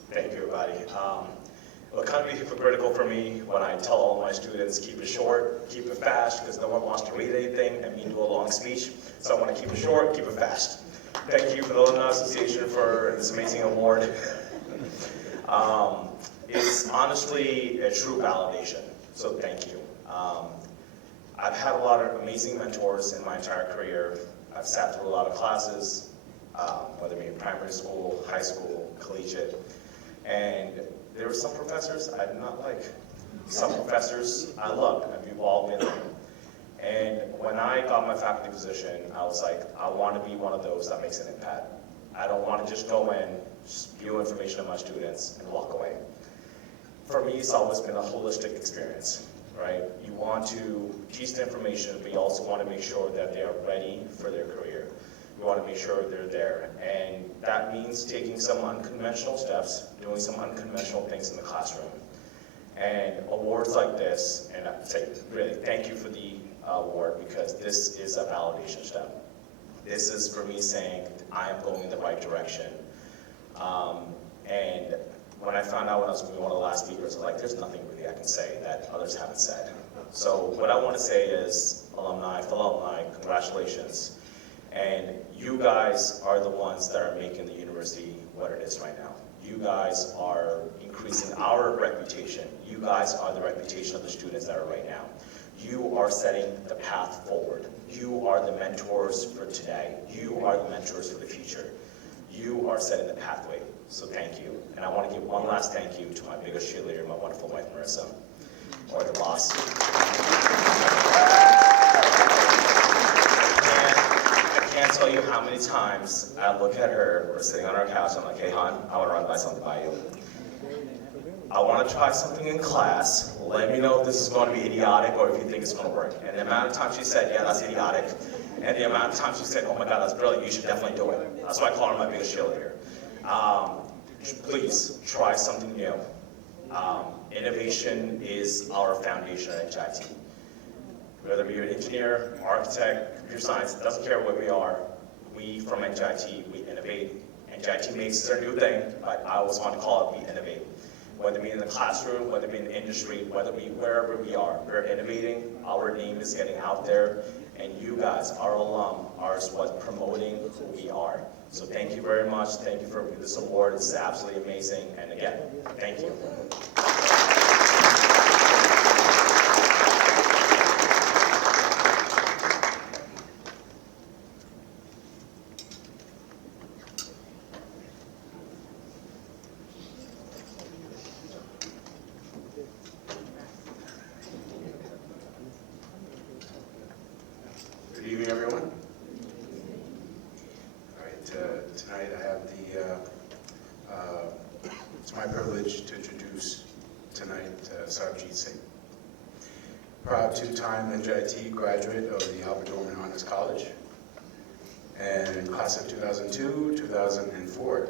Thank you, everybody. It'll kind of be hypocritical for me when I tell all my students, keep it short, keep it fast, because no one wants to read anything and me do a long speech. So I want to keep it short, keep it fast. Thank you for the Alumni Association for this amazing award. It's honestly a true validation, so thank you. I've had a lot of amazing mentors in my entire career. I've sat through a lot of classes, whether it be in primary school, high school, collegiate, and there were some professors I did not like. Some professors I loved, and we've all been there. And when I got my faculty position, I was like, I want to be one of those that makes an impact. I don't want to just go in, spew information to my students, and walk away. For me, it's always been a holistic experience, right? You want to teach the information, but you also want to make sure that they are ready for their career. You want to make sure they're there. And that means taking some unconventional steps, doing some unconventional things in the classroom. And awards like this, and I say really thank you for the award, because this is a validation step. This is for me saying I am going in the right direction. And when I found out when I was going to be one of the last speakers, I was like, there's nothing really I can say that others haven't said. So what I want to say is, fellow alumni, congratulations. And you guys are the ones that are making the university what it is right now. You guys are increasing our reputation. You guys are the reputation of the students that are right now. You are setting the path forward. You are the mentors for today. You are the mentors for the future. You are setting the pathway. So thank you. And I want to give one last thank you to my biggest cheerleader, my wonderful wife, Marissa, or the boss. I can't tell you how many times I look at her, we're sitting on our couch, I'm like, hey, hon, I want to run by something by you. I want to try something in class. Let me know if this is going to be idiotic or if you think it's going to work. And the amount of times she said, yeah, that's idiotic. And the amount of times she said, oh my God, that's brilliant, you should definitely do it. That's why I call her my biggest cheerleader. Please try something new. Innovation is our foundation at NJIT. Whether you're an engineer, architect, computer science, it doesn't care what we are. We from NJIT, we innovate. NJIT makes their new thing, but I always want to call it we innovate. Whether it be in the classroom, whether it be in the industry, whether it be wherever we are, we're innovating. Our name is getting out there, and you guys, our alum, are what's promoting who we are. So thank you very much. Thank you for this award. This is absolutely amazing. And again, thank you. Good evening, everyone. All right, tonight I have it's my privilege to introduce tonight Sarabjit Singh. Proud two-time NJIT graduate of the Albert Dorman Honors College, and in class of 2002, 2004.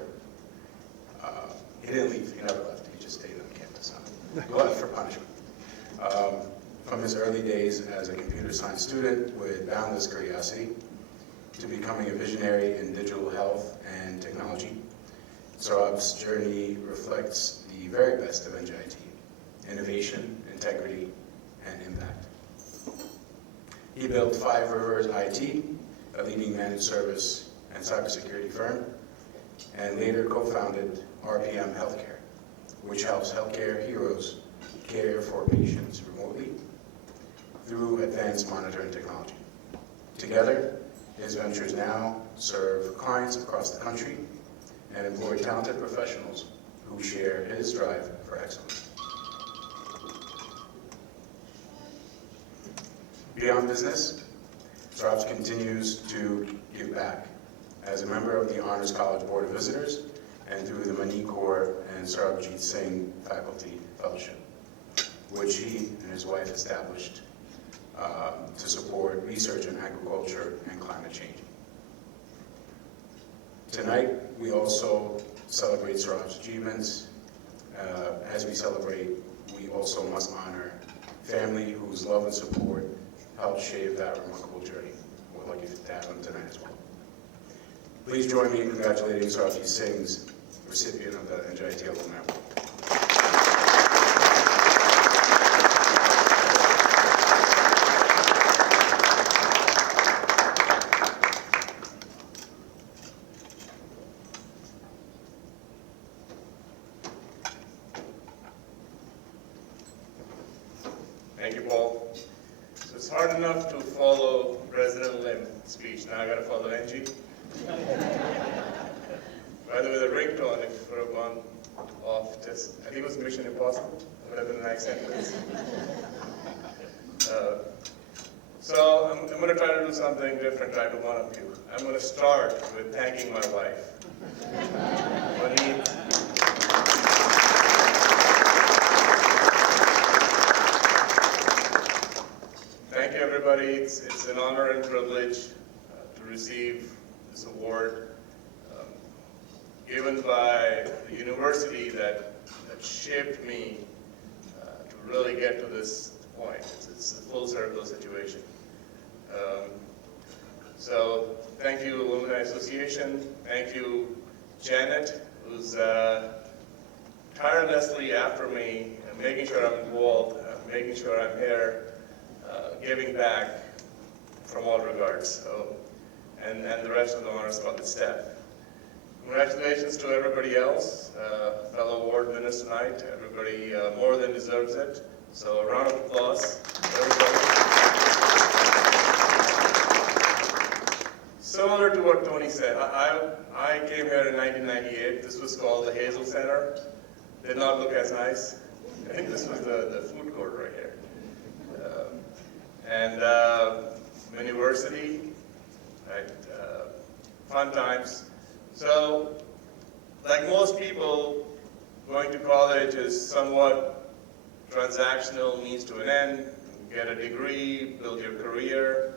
He didn't leave, he never left, he just stayed on campus. He left for punishment. From his early days as a computer science student with boundless curiosity to becoming a visionary in digital health and technology, Saurabh's journey reflects the very best of NJIT: innovation, integrity, and impact. He built Five Rivers IT, a leading managed service and cybersecurity firm, and later co-founded RPM Healthcare, which helps healthcare heroes care for patients remotely through advanced monitoring technology. Together, his ventures now serve clients across the country and employ talented professionals who share his drive for excellence. Beyond business, Saurabh continues to give back as a member of the Honors College Board of Visitors and through the Mani Kaur and Sarabjit Singh Faculty Fellowship, which he and his wife established to support research in agriculture and climate change. Tonight, we also celebrate Saurabh's achievements. As we celebrate, we also must honor family whose love and support helped shape that remarkable journey. We're lucky to have him tonight as well. Please join me in congratulating Sarabjit Singh's recipient of the NJIT Alumni Award. Thank you, Paul. So it's hard enough to follow President Lim's speech. Now I got to follow NG. By the way, the ringtone, if it would have gone off, just I think it was Mission Impossible. It would have been an accent. So I'm going to try to do something different, try to one-up you. I'm going to start with thanking my wife. Thank you, everybody. It's an honor and privilege to receive this award given by the university that shaped me to really get to this point. It's a full circle situation. So thank you, Alumni Association. Thank you, Janet, who's tirelessly after me, making sure I'm involved, making sure I'm here, giving back from all regards. So, and the rest of the Honors College staff. Congratulations to everybody else, fellow award winners tonight. Everybody more than deserves it. So a round of applause, everybody. Similar to what Tony said, I came here in 1998. This was called the Hazel Center. Did not look as nice. I think this was the food court right here. University, right? Fun times. So, like most people, going to college is somewhat transactional, means to an end, get a degree, build your career.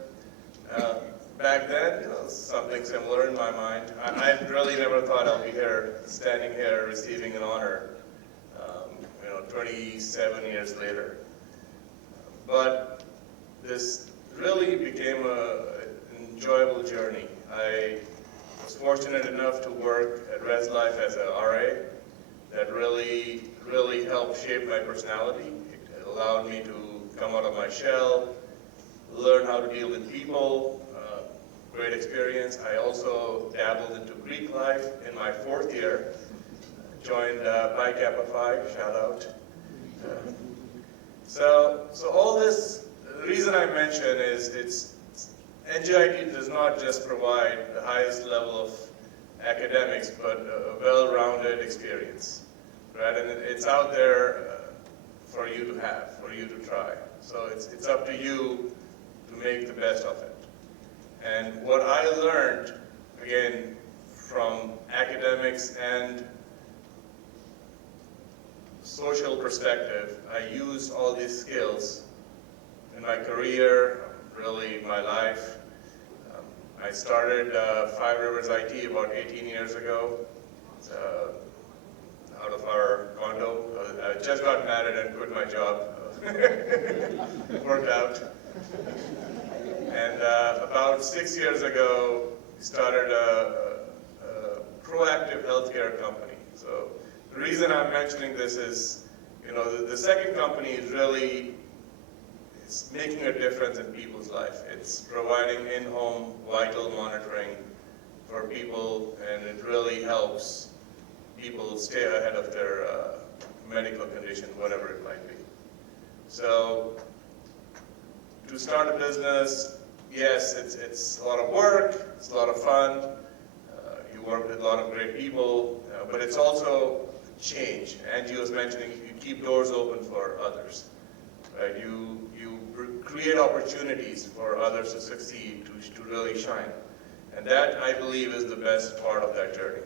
Back then, something similar in my mind. I really never thought I'll be here, standing here, receiving an honor, 27 years later. But this really became an enjoyable journey. I was fortunate enough to work at Res Life as an RA. That really helped shape my personality. It allowed me to come out of my shell, learn how to deal with people. Great experience. I also dabbled into Greek life in my 4th year. Joined Pi Kappa Phi, shout out. So all this, the reason I mention is NJIT does not just provide the highest level of academics, but a well-rounded experience, right? And it's out there for you to have, for you to try. So it's up to you to make the best of it. And what I learned, again, from academics and social perspective, I use all these skills in my career, really my life. I started Five Rivers IT about 18 years ago, out of our condo. I just got married and quit my job. Worked out. And about 6 years ago, we started a proactive healthcare company. So the reason I'm mentioning this is, the second company is really, it's making a difference in people's life. It's providing in-home vital monitoring for people, and it really helps people stay ahead of their medical condition, whatever it might be. So to start a business, yes, it's a lot of work, it's a lot of fun, you work with a lot of great people, but it's also change. Angie was mentioning you keep doors open for others, right? You create opportunities for others to succeed, to really shine. And that, I believe, is the best part of that journey.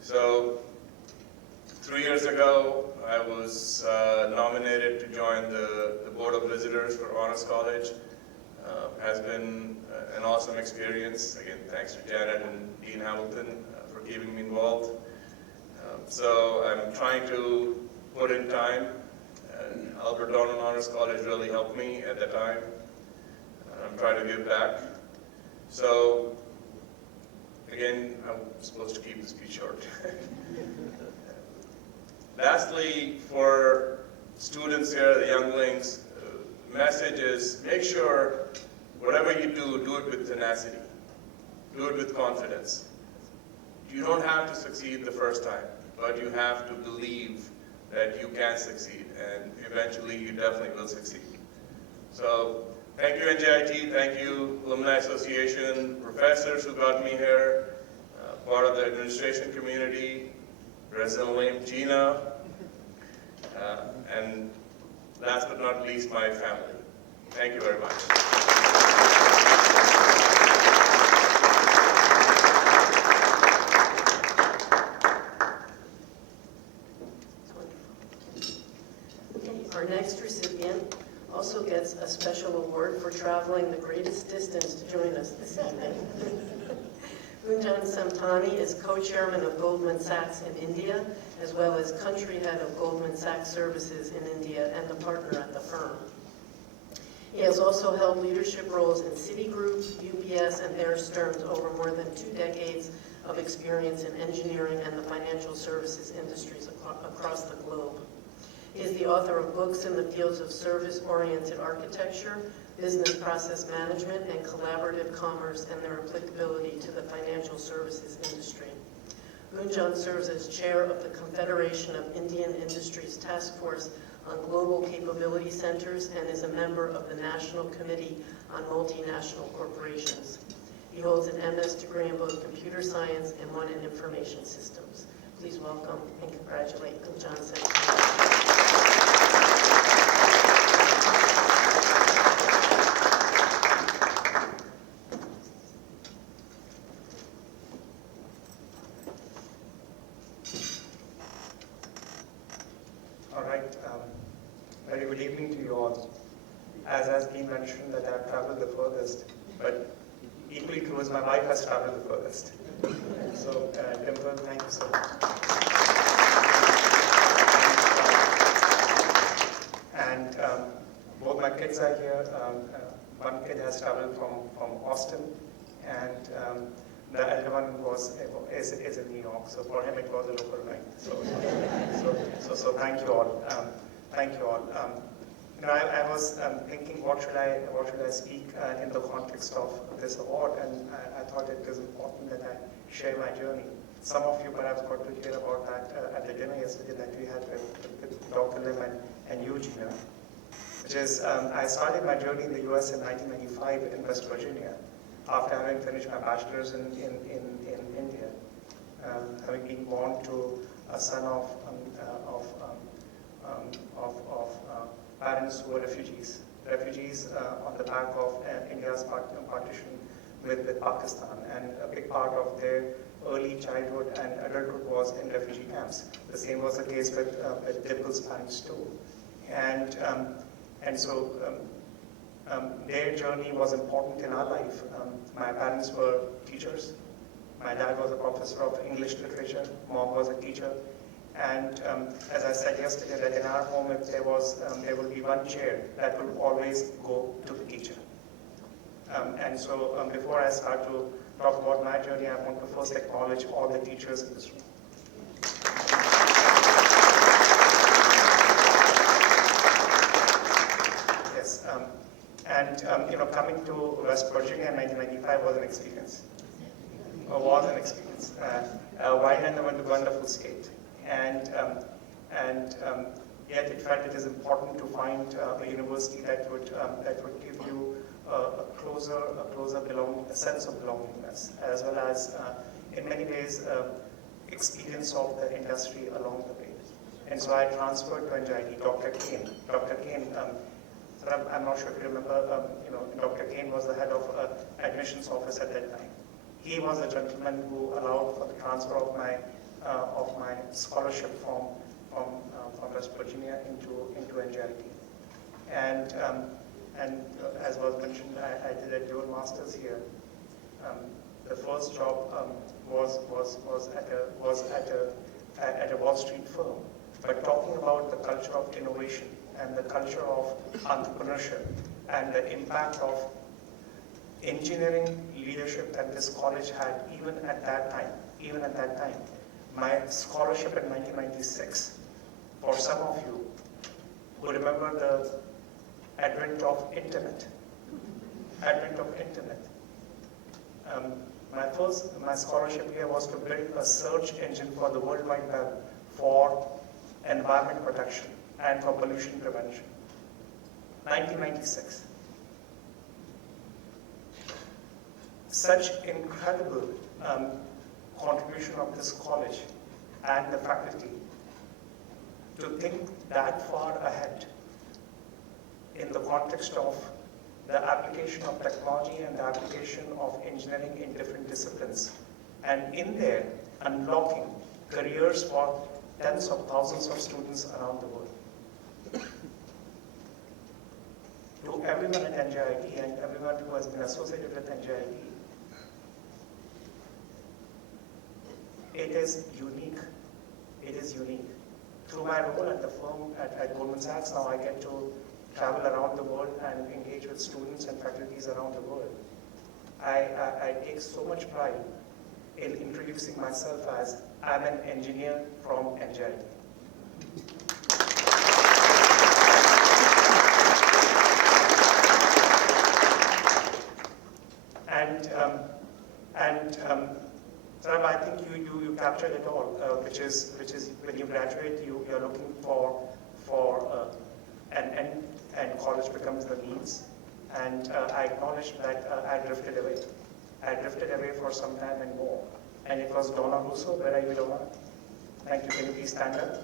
So 3 years ago, I was nominated to join the Board of Visitors for Honors College. Has been an awesome experience. Again, thanks to Janet and Dean Hamilton for keeping me involved. So I'm trying to put in time. And Albert Donan Honors College really helped me at the time. I'm trying to give back. So again, I'm supposed to keep the speech short. Lastly, for students here, the younglings, the message is make sure whatever you do it with tenacity. Do it with confidence. You don't have to succeed the first time, but you have to believe that you can succeed, and eventually you definitely will succeed. So thank you, NJIT, thank you, Alumni Association, professors who got me here, part of the administration community, President William, Gina, and last but not least, my family. Thank you very much. Our next recipient also gets a special award for traveling the greatest distance to join us this evening. Gunjan Samtani is co-chairman of Goldman Sachs in India, as well as country head of Goldman Sachs Services in India and the partner at the firm. He has also held leadership roles in Citigroup, UBS, and Bear Stearns over more than 2 decades of experience in engineering and the financial services industries across the globe. He is the author of books in the fields of service-oriented architecture, business process management, and collaborative commerce and their applicability to the financial services industry. Gunjan serves as chair of the Confederation of Indian Industries Task Force on Global Capability Centers and is a member of the National Committee on Multinational Corporations. He holds an MS degree in both computer science and one in information systems. Please welcome and congratulate Gunjan Singh. All right. Very good evening to you all. As has been mentioned that I've traveled the furthest, but equally true is my wife has traveled the furthest. So, Dimple, thank you so much. And both my kids are here. One kid has traveled from Austin, and the elder one is in New York. So for him, it was a local ride. So thank you all. Thank you all. I was thinking, what should I speak in the context of this award, and I thought it was important that I share my journey. Some of you perhaps got to hear about that at the dinner yesterday that we had with Dr. Lim and you, Gina, which is I started my journey in the US in 1995 in West Virginia after having finished my bachelor's in India, having been born to a son of parents who were refugees on the back of India's partition with Pakistan, and a big part of their early childhood and adulthood was in refugee camps. The same was the case with Dimple's parents too, and so their journey was important in our life. My parents were teachers. My dad was a professor of English literature. Mom was a teacher. And as I said yesterday, that in our home, if there would be one chair that would always go to the teacher. And so before I start to talk about my journey, I want to first acknowledge all the teachers in this room. Yes. Coming to West Virginia in 1995 was an experience. Wild and wonderful state. And yet it felt it is important to find a university that would give you a sense of belongingness, as well as in many ways experience of the industry along the way. And so I transferred to NJIT. Dr. Kane, I'm not sure if you remember, Dr. Kane was the head of admissions office at that time. He was the gentleman who allowed for the transfer of my scholarship from West Virginia into NJIT. And as was mentioned, I did a dual master's here. The first job was at a Wall Street firm, but talking about the culture of innovation and the culture of entrepreneurship and the impact of engineering leadership that this college had even at that time. My scholarship in 1996, for some of you who remember the advent of internet. My scholarship here was to build a search engine for the World Wide Web for environment protection and for pollution prevention. 1996. Such incredible contribution of this college and the faculty to think that far ahead in the context of the application of technology and the application of engineering in different disciplines, and in there unlocking careers for tens of thousands of students around the world. To everyone at NJIT and everyone who has been associated with NJIT, it is unique. It is unique. Through my role at the firm at Goldman Sachs, now I get to travel around the world and engage with students and faculties around the world. I take so much pride in introducing myself as I'm an engineer from NJIT. Saurabh, I think you captured it all, which is when you graduate, you're looking for and college becomes the means. And I acknowledge that I drifted away. I drifted away for some time and more. And it was Donna Russo. Where are you, Donna? Thank you. Can you please stand up?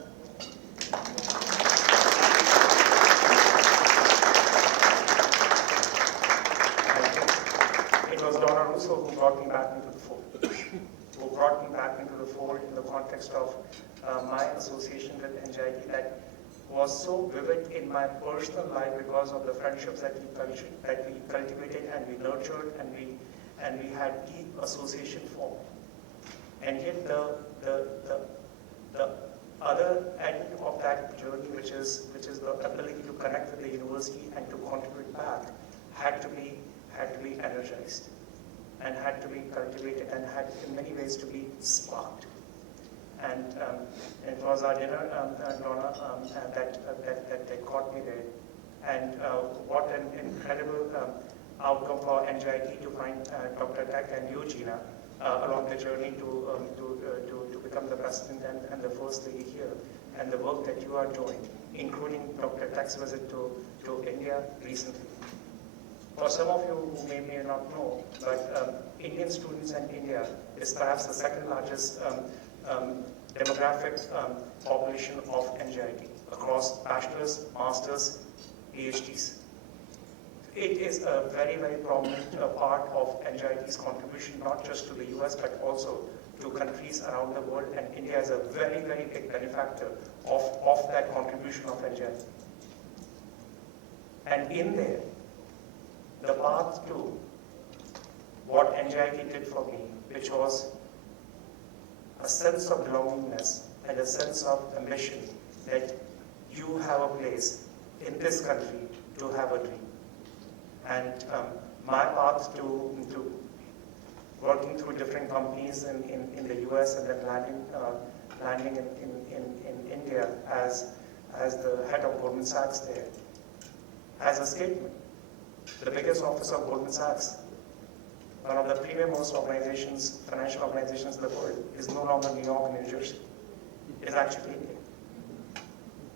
It was Donna Russo who brought me back into the fold. Who brought me back into the fold in the context of my association with NJIT that was so vivid in my personal life because of the friendships that we cultivated and we nurtured and we had deep association formed. And yet the other end of that journey, which is the ability to connect with the university and to contribute back, had to be energized and had to be cultivated and had in many ways to be sparked. And it was our dinner, Donna, that caught me there. And what an incredible outcome for NJIT to find Dr. Tech and you, Gina, along the journey to become the president and the first lady here, and the work that you are doing, including Dr. Tech's visit to India recently. For some of you who may not know, but Indian students in India is perhaps the second largest demographic population of NJIT across bachelor's, master's, PhDs. It is a very, very prominent part of NJIT's contribution, not just to the US, but also to countries around the world, and India is a very, very big benefactor of that contribution of NJIT. And in there, the path to what NJIT did for me, which was a sense of belongingness and a sense of ambition that you have a place in this country to have a dream. And my path to working through different companies in the US and then landing in India as the head of Goldman Sachs there, as a statement. The biggest office of Goldman Sachs, one of the premier-most organizations, financial organizations in the world, is no longer New York and New Jersey. It is actually India.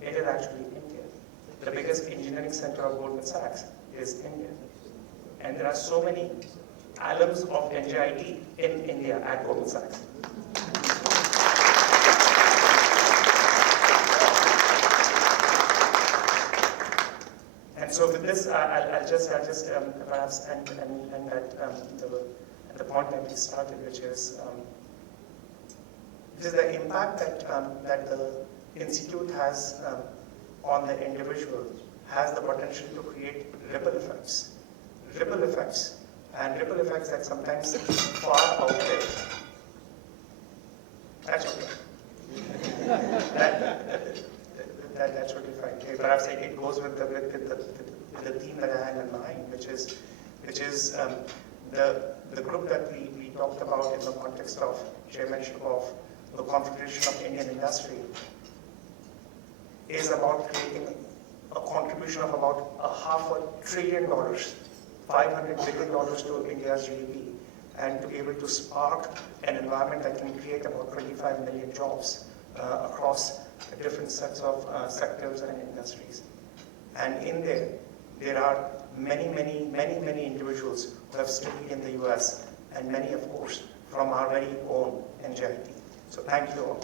It is actually India. The biggest engineering center of Goldman Sachs is India. And there are so many alums of NJIT in India at Goldman Sachs. And so with this, I'll just perhaps end at the point that we started, which is the impact that the institute has on the individual has the potential to create ripple effects, and ripple effects that sometimes seem far out there. That's okay. That's totally fine. Perhaps it goes with the theme that I had in mind, which is the group that we talked about in the context of chairmanship of the Confederation of Indian Industry is about creating a contribution of about $500 billion, $500 billion to India's GDP, and to be able to spark an environment that can create about 25 million jobs across different sets of sectors and industries. And in there are many individuals who have studied in the US, and many, of course, from our very own NJIT. So thank you all.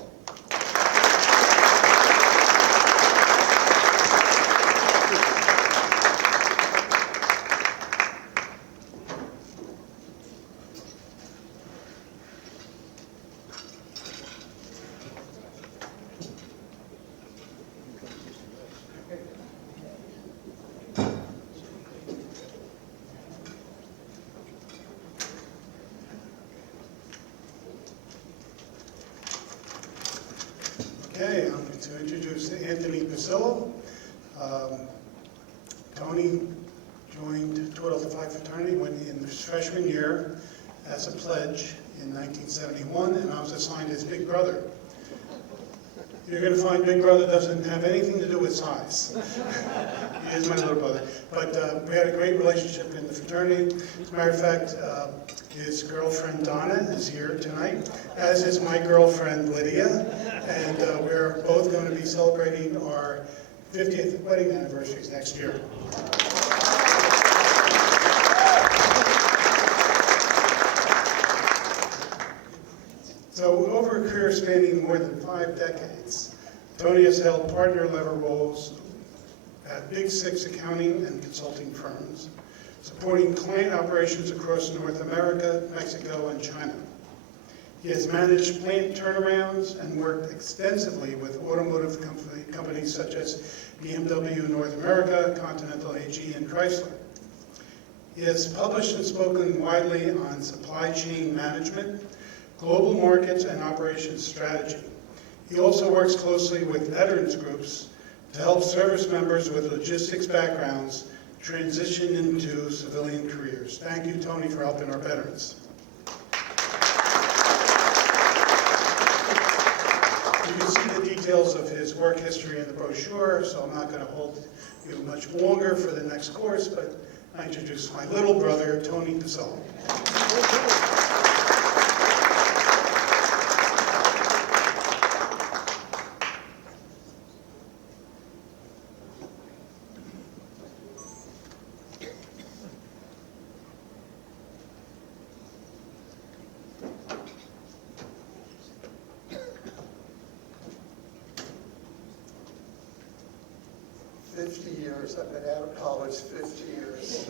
Okay, I'm going to introduce Anthony Pasillo. Tony joined Tau Delta Phi fraternity when in his freshman year as a pledge in 1971, and I was assigned his big brother. You're going to find Big Brother doesn't have anything to do with size. He is my little brother. But we had a great relationship in the fraternity. As a matter of fact, his girlfriend Donna is here tonight, as is my girlfriend Lydia. And we're both going to be celebrating our 50th wedding anniversaries next year. So over a career spanning more than 5 decades, Tony has held partner-level roles at Big Six accounting and consulting firms, supporting client operations across North America, Mexico, and China. He has managed plant turnarounds and worked extensively with automotive companies such as BMW North America, Continental AG, and Chrysler. He has published and spoken widely on supply chain management, global markets, and operations strategy. He also works closely with veterans groups to help service members with logistics backgrounds transition into civilian careers. Thank you, Tony, for helping our veterans. You can see the details of his work history in the brochure, so I'm not going to hold you much longer for the next course, but I introduce my little brother, Tony Pisol. 50 years. I've been out of college 50 years.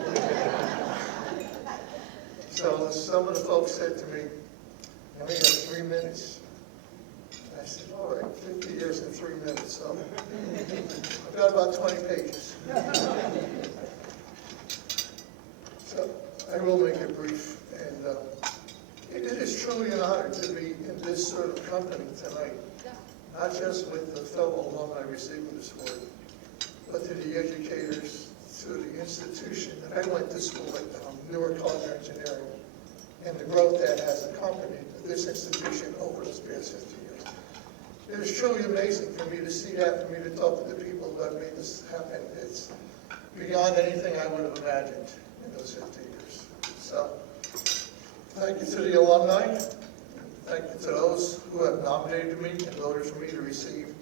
So some of the folks said to me, "You only got 3 minutes." I said, "All right, 50 years and 3 minutes." So I've got about 20 pages. So I will make it brief. And it is truly an honor to be in this sort of company tonight, not just with the fellow alumni receiving this award, but to the educators, to the institution that I went to school at, Newark College of Engineering, and the growth that has accompanied this institution over this past 50 years. It is truly amazing for me to see that, for me to talk to the people who have made this happen. It's beyond anything I would have imagined in those 50 years. So, thank you to the alumni. Thank you to those who have nominated me and voted for me to receive.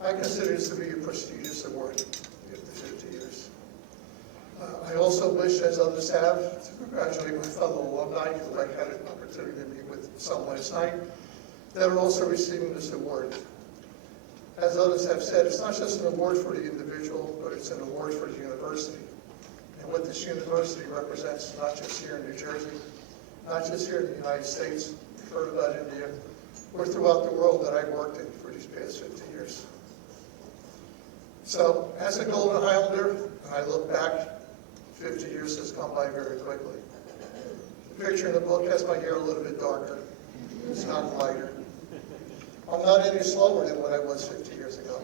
I consider this to be a prestigious award after 50 years. I also wish, as others have, to congratulate my fellow alumni who I had an opportunity to meet with some last night that are also receiving this award. As others have said, it's not just an award for the individual, but it's an award for the university. And what this university represents, not just here in New Jersey, not just here in the United States, we've heard about India, or throughout the world that I've worked in for these past 50 years. So, as a Golden Highlander, when I look back, 50 years has gone by very quickly. The picture in the book has my hair a little bit darker. It's not lighter. I'm not any slower than what I was 50 years ago.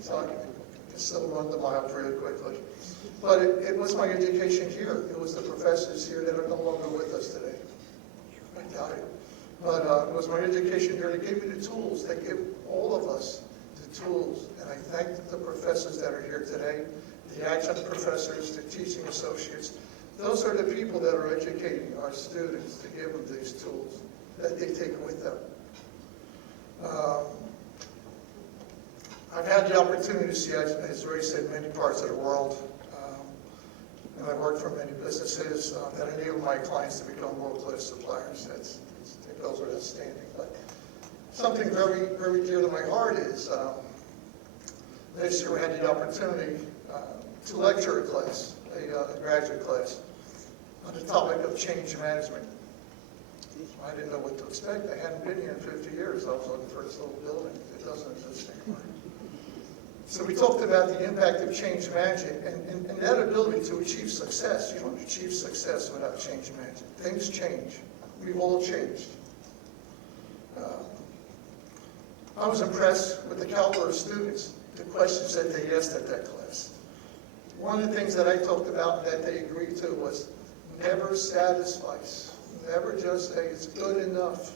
So I can still run the mile pretty quickly. But it was my education here. It was the professors here that are no longer with us today. I doubt it. But it was my education here that gave me the tools, that gave all of us the tools. And I thank the professors that are here today, the adjunct professors, the teaching associates. Those are the people that are educating our students to give them these tools that they take with them. I've had the opportunity to see, as Ray said, many parts of the world. And I've worked for many businesses that enable my clients to become world-class suppliers. I think those are outstanding. But something very, very dear to my heart is this year we had the opportunity to lecture a class, a graduate class, on the topic of change management. I didn't know what to expect. I hadn't been here in 50 years. I was looking for this little building that doesn't exist anymore. So we talked about the impact of change management and that ability to achieve success. You don't achieve success without change management. Things change. We've all changed. I was impressed with the caliber of students, the questions that they asked at that class. One of the things that I talked about that they agreed to was never satisfies. Never just say it's good enough.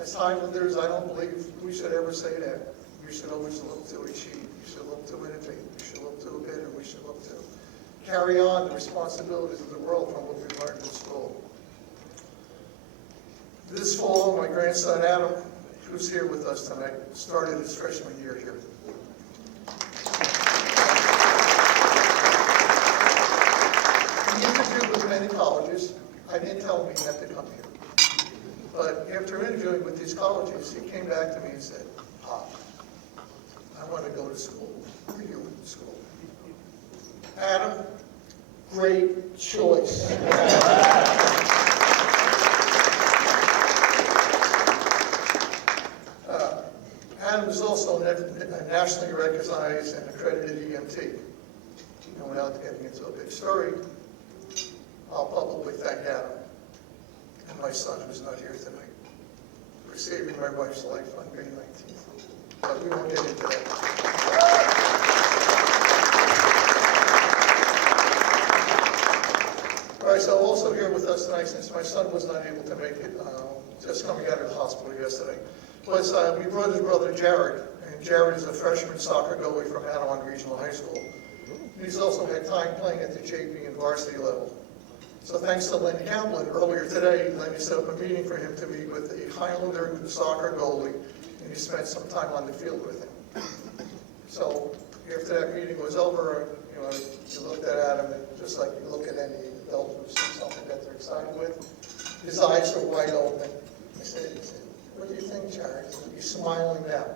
As Highlanders, I don't believe we should ever say that. We should always look to achieve. We should look to innovate. We should look to better. We should look to carry on the responsibilities of the world from what we learned in school. This fall, my grandson Adam, who's here with us tonight, started his freshman year here. He interviewed with many colleges. I didn't tell him he had to come here. But after interviewing with these colleges, he came back to me and said, Pop, I want to go to school. Where you in school? Adam, great choice. Adam is also a nationally recognized and accredited EMT. And without getting into a big story, I'll publicly thank Adam and my son, who's not here tonight, for saving my wife's life on May 19th. But we won't get into that. All right, so also here with us tonight, since my son was not able to make it, just coming out of the hospital yesterday, was we brought his brother Jared, and Jared is a freshman soccer goalie from Anawan Regional High School. He's also had time playing at the JV and varsity level. So thanks to Lenny Kaplan, earlier today, Lenny set up a meeting for him to meet with a Highlander soccer goalie, and he spent some time on the field with him. So after that meeting was over, you looked at Adam, and just like you look at any adult who sees something that they're excited with, his eyes are wide open. I said, what do you think, Jared? He's smiling now.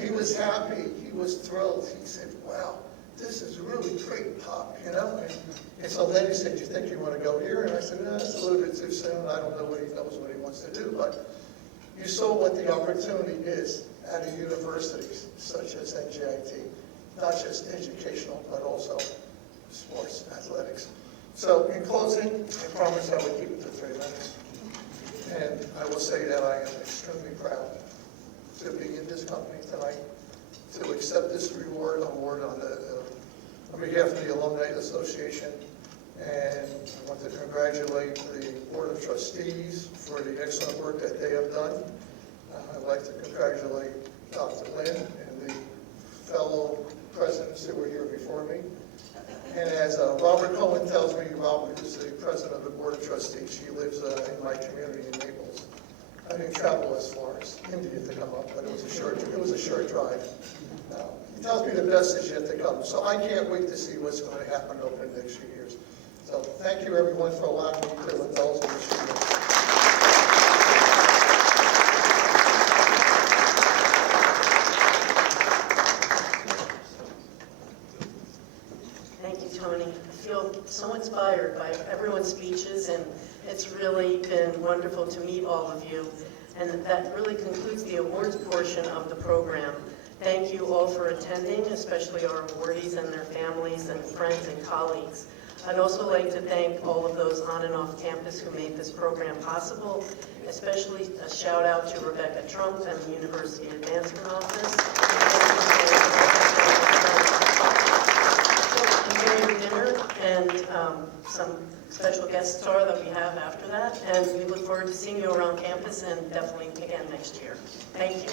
He was happy. He was thrilled. He said, wow, this is really great, Pop, And so then he said, do you think you want to go here? And I said, no, it's a little bit too soon. I don't know what he knows what he wants to do. But you saw what the opportunity is at a university such as NJIT. Not just educational, but also sports, athletics. So in closing, I promised I would keep it to 3 minutes. And I will say that I am extremely proud to be in this company tonight, to accept this award on behalf of the Alumni Association. And I want to congratulate the Board of Trustees for the excellent work that they have done. I'd like to congratulate Dr. Lynn and the fellow presidents who were here before me. And as Robert Cohen tells me, Robert is the president of the Board of Trustees. He lives in my community in Naples. I didn't travel as far as India to come up, but it was a short drive. He tells me the best is yet to come. So I can't wait to see what's going to happen over the next few years. So thank you everyone for allowing me to indulge in this year. Thank you, Tony. I feel so inspired by everyone's speeches, and it's really been wonderful to meet all of you. And that really concludes the awards portion of the program. Thank you all for attending, especially our awardees and their families and friends and colleagues. I'd also like to thank all of those on and off campus who made this program possible, especially a shout out to Rebecca Trump and the University Advancement Office. Dinner and some special guest star that we have after that, and we look forward to seeing you around campus and definitely again next year. Thank you.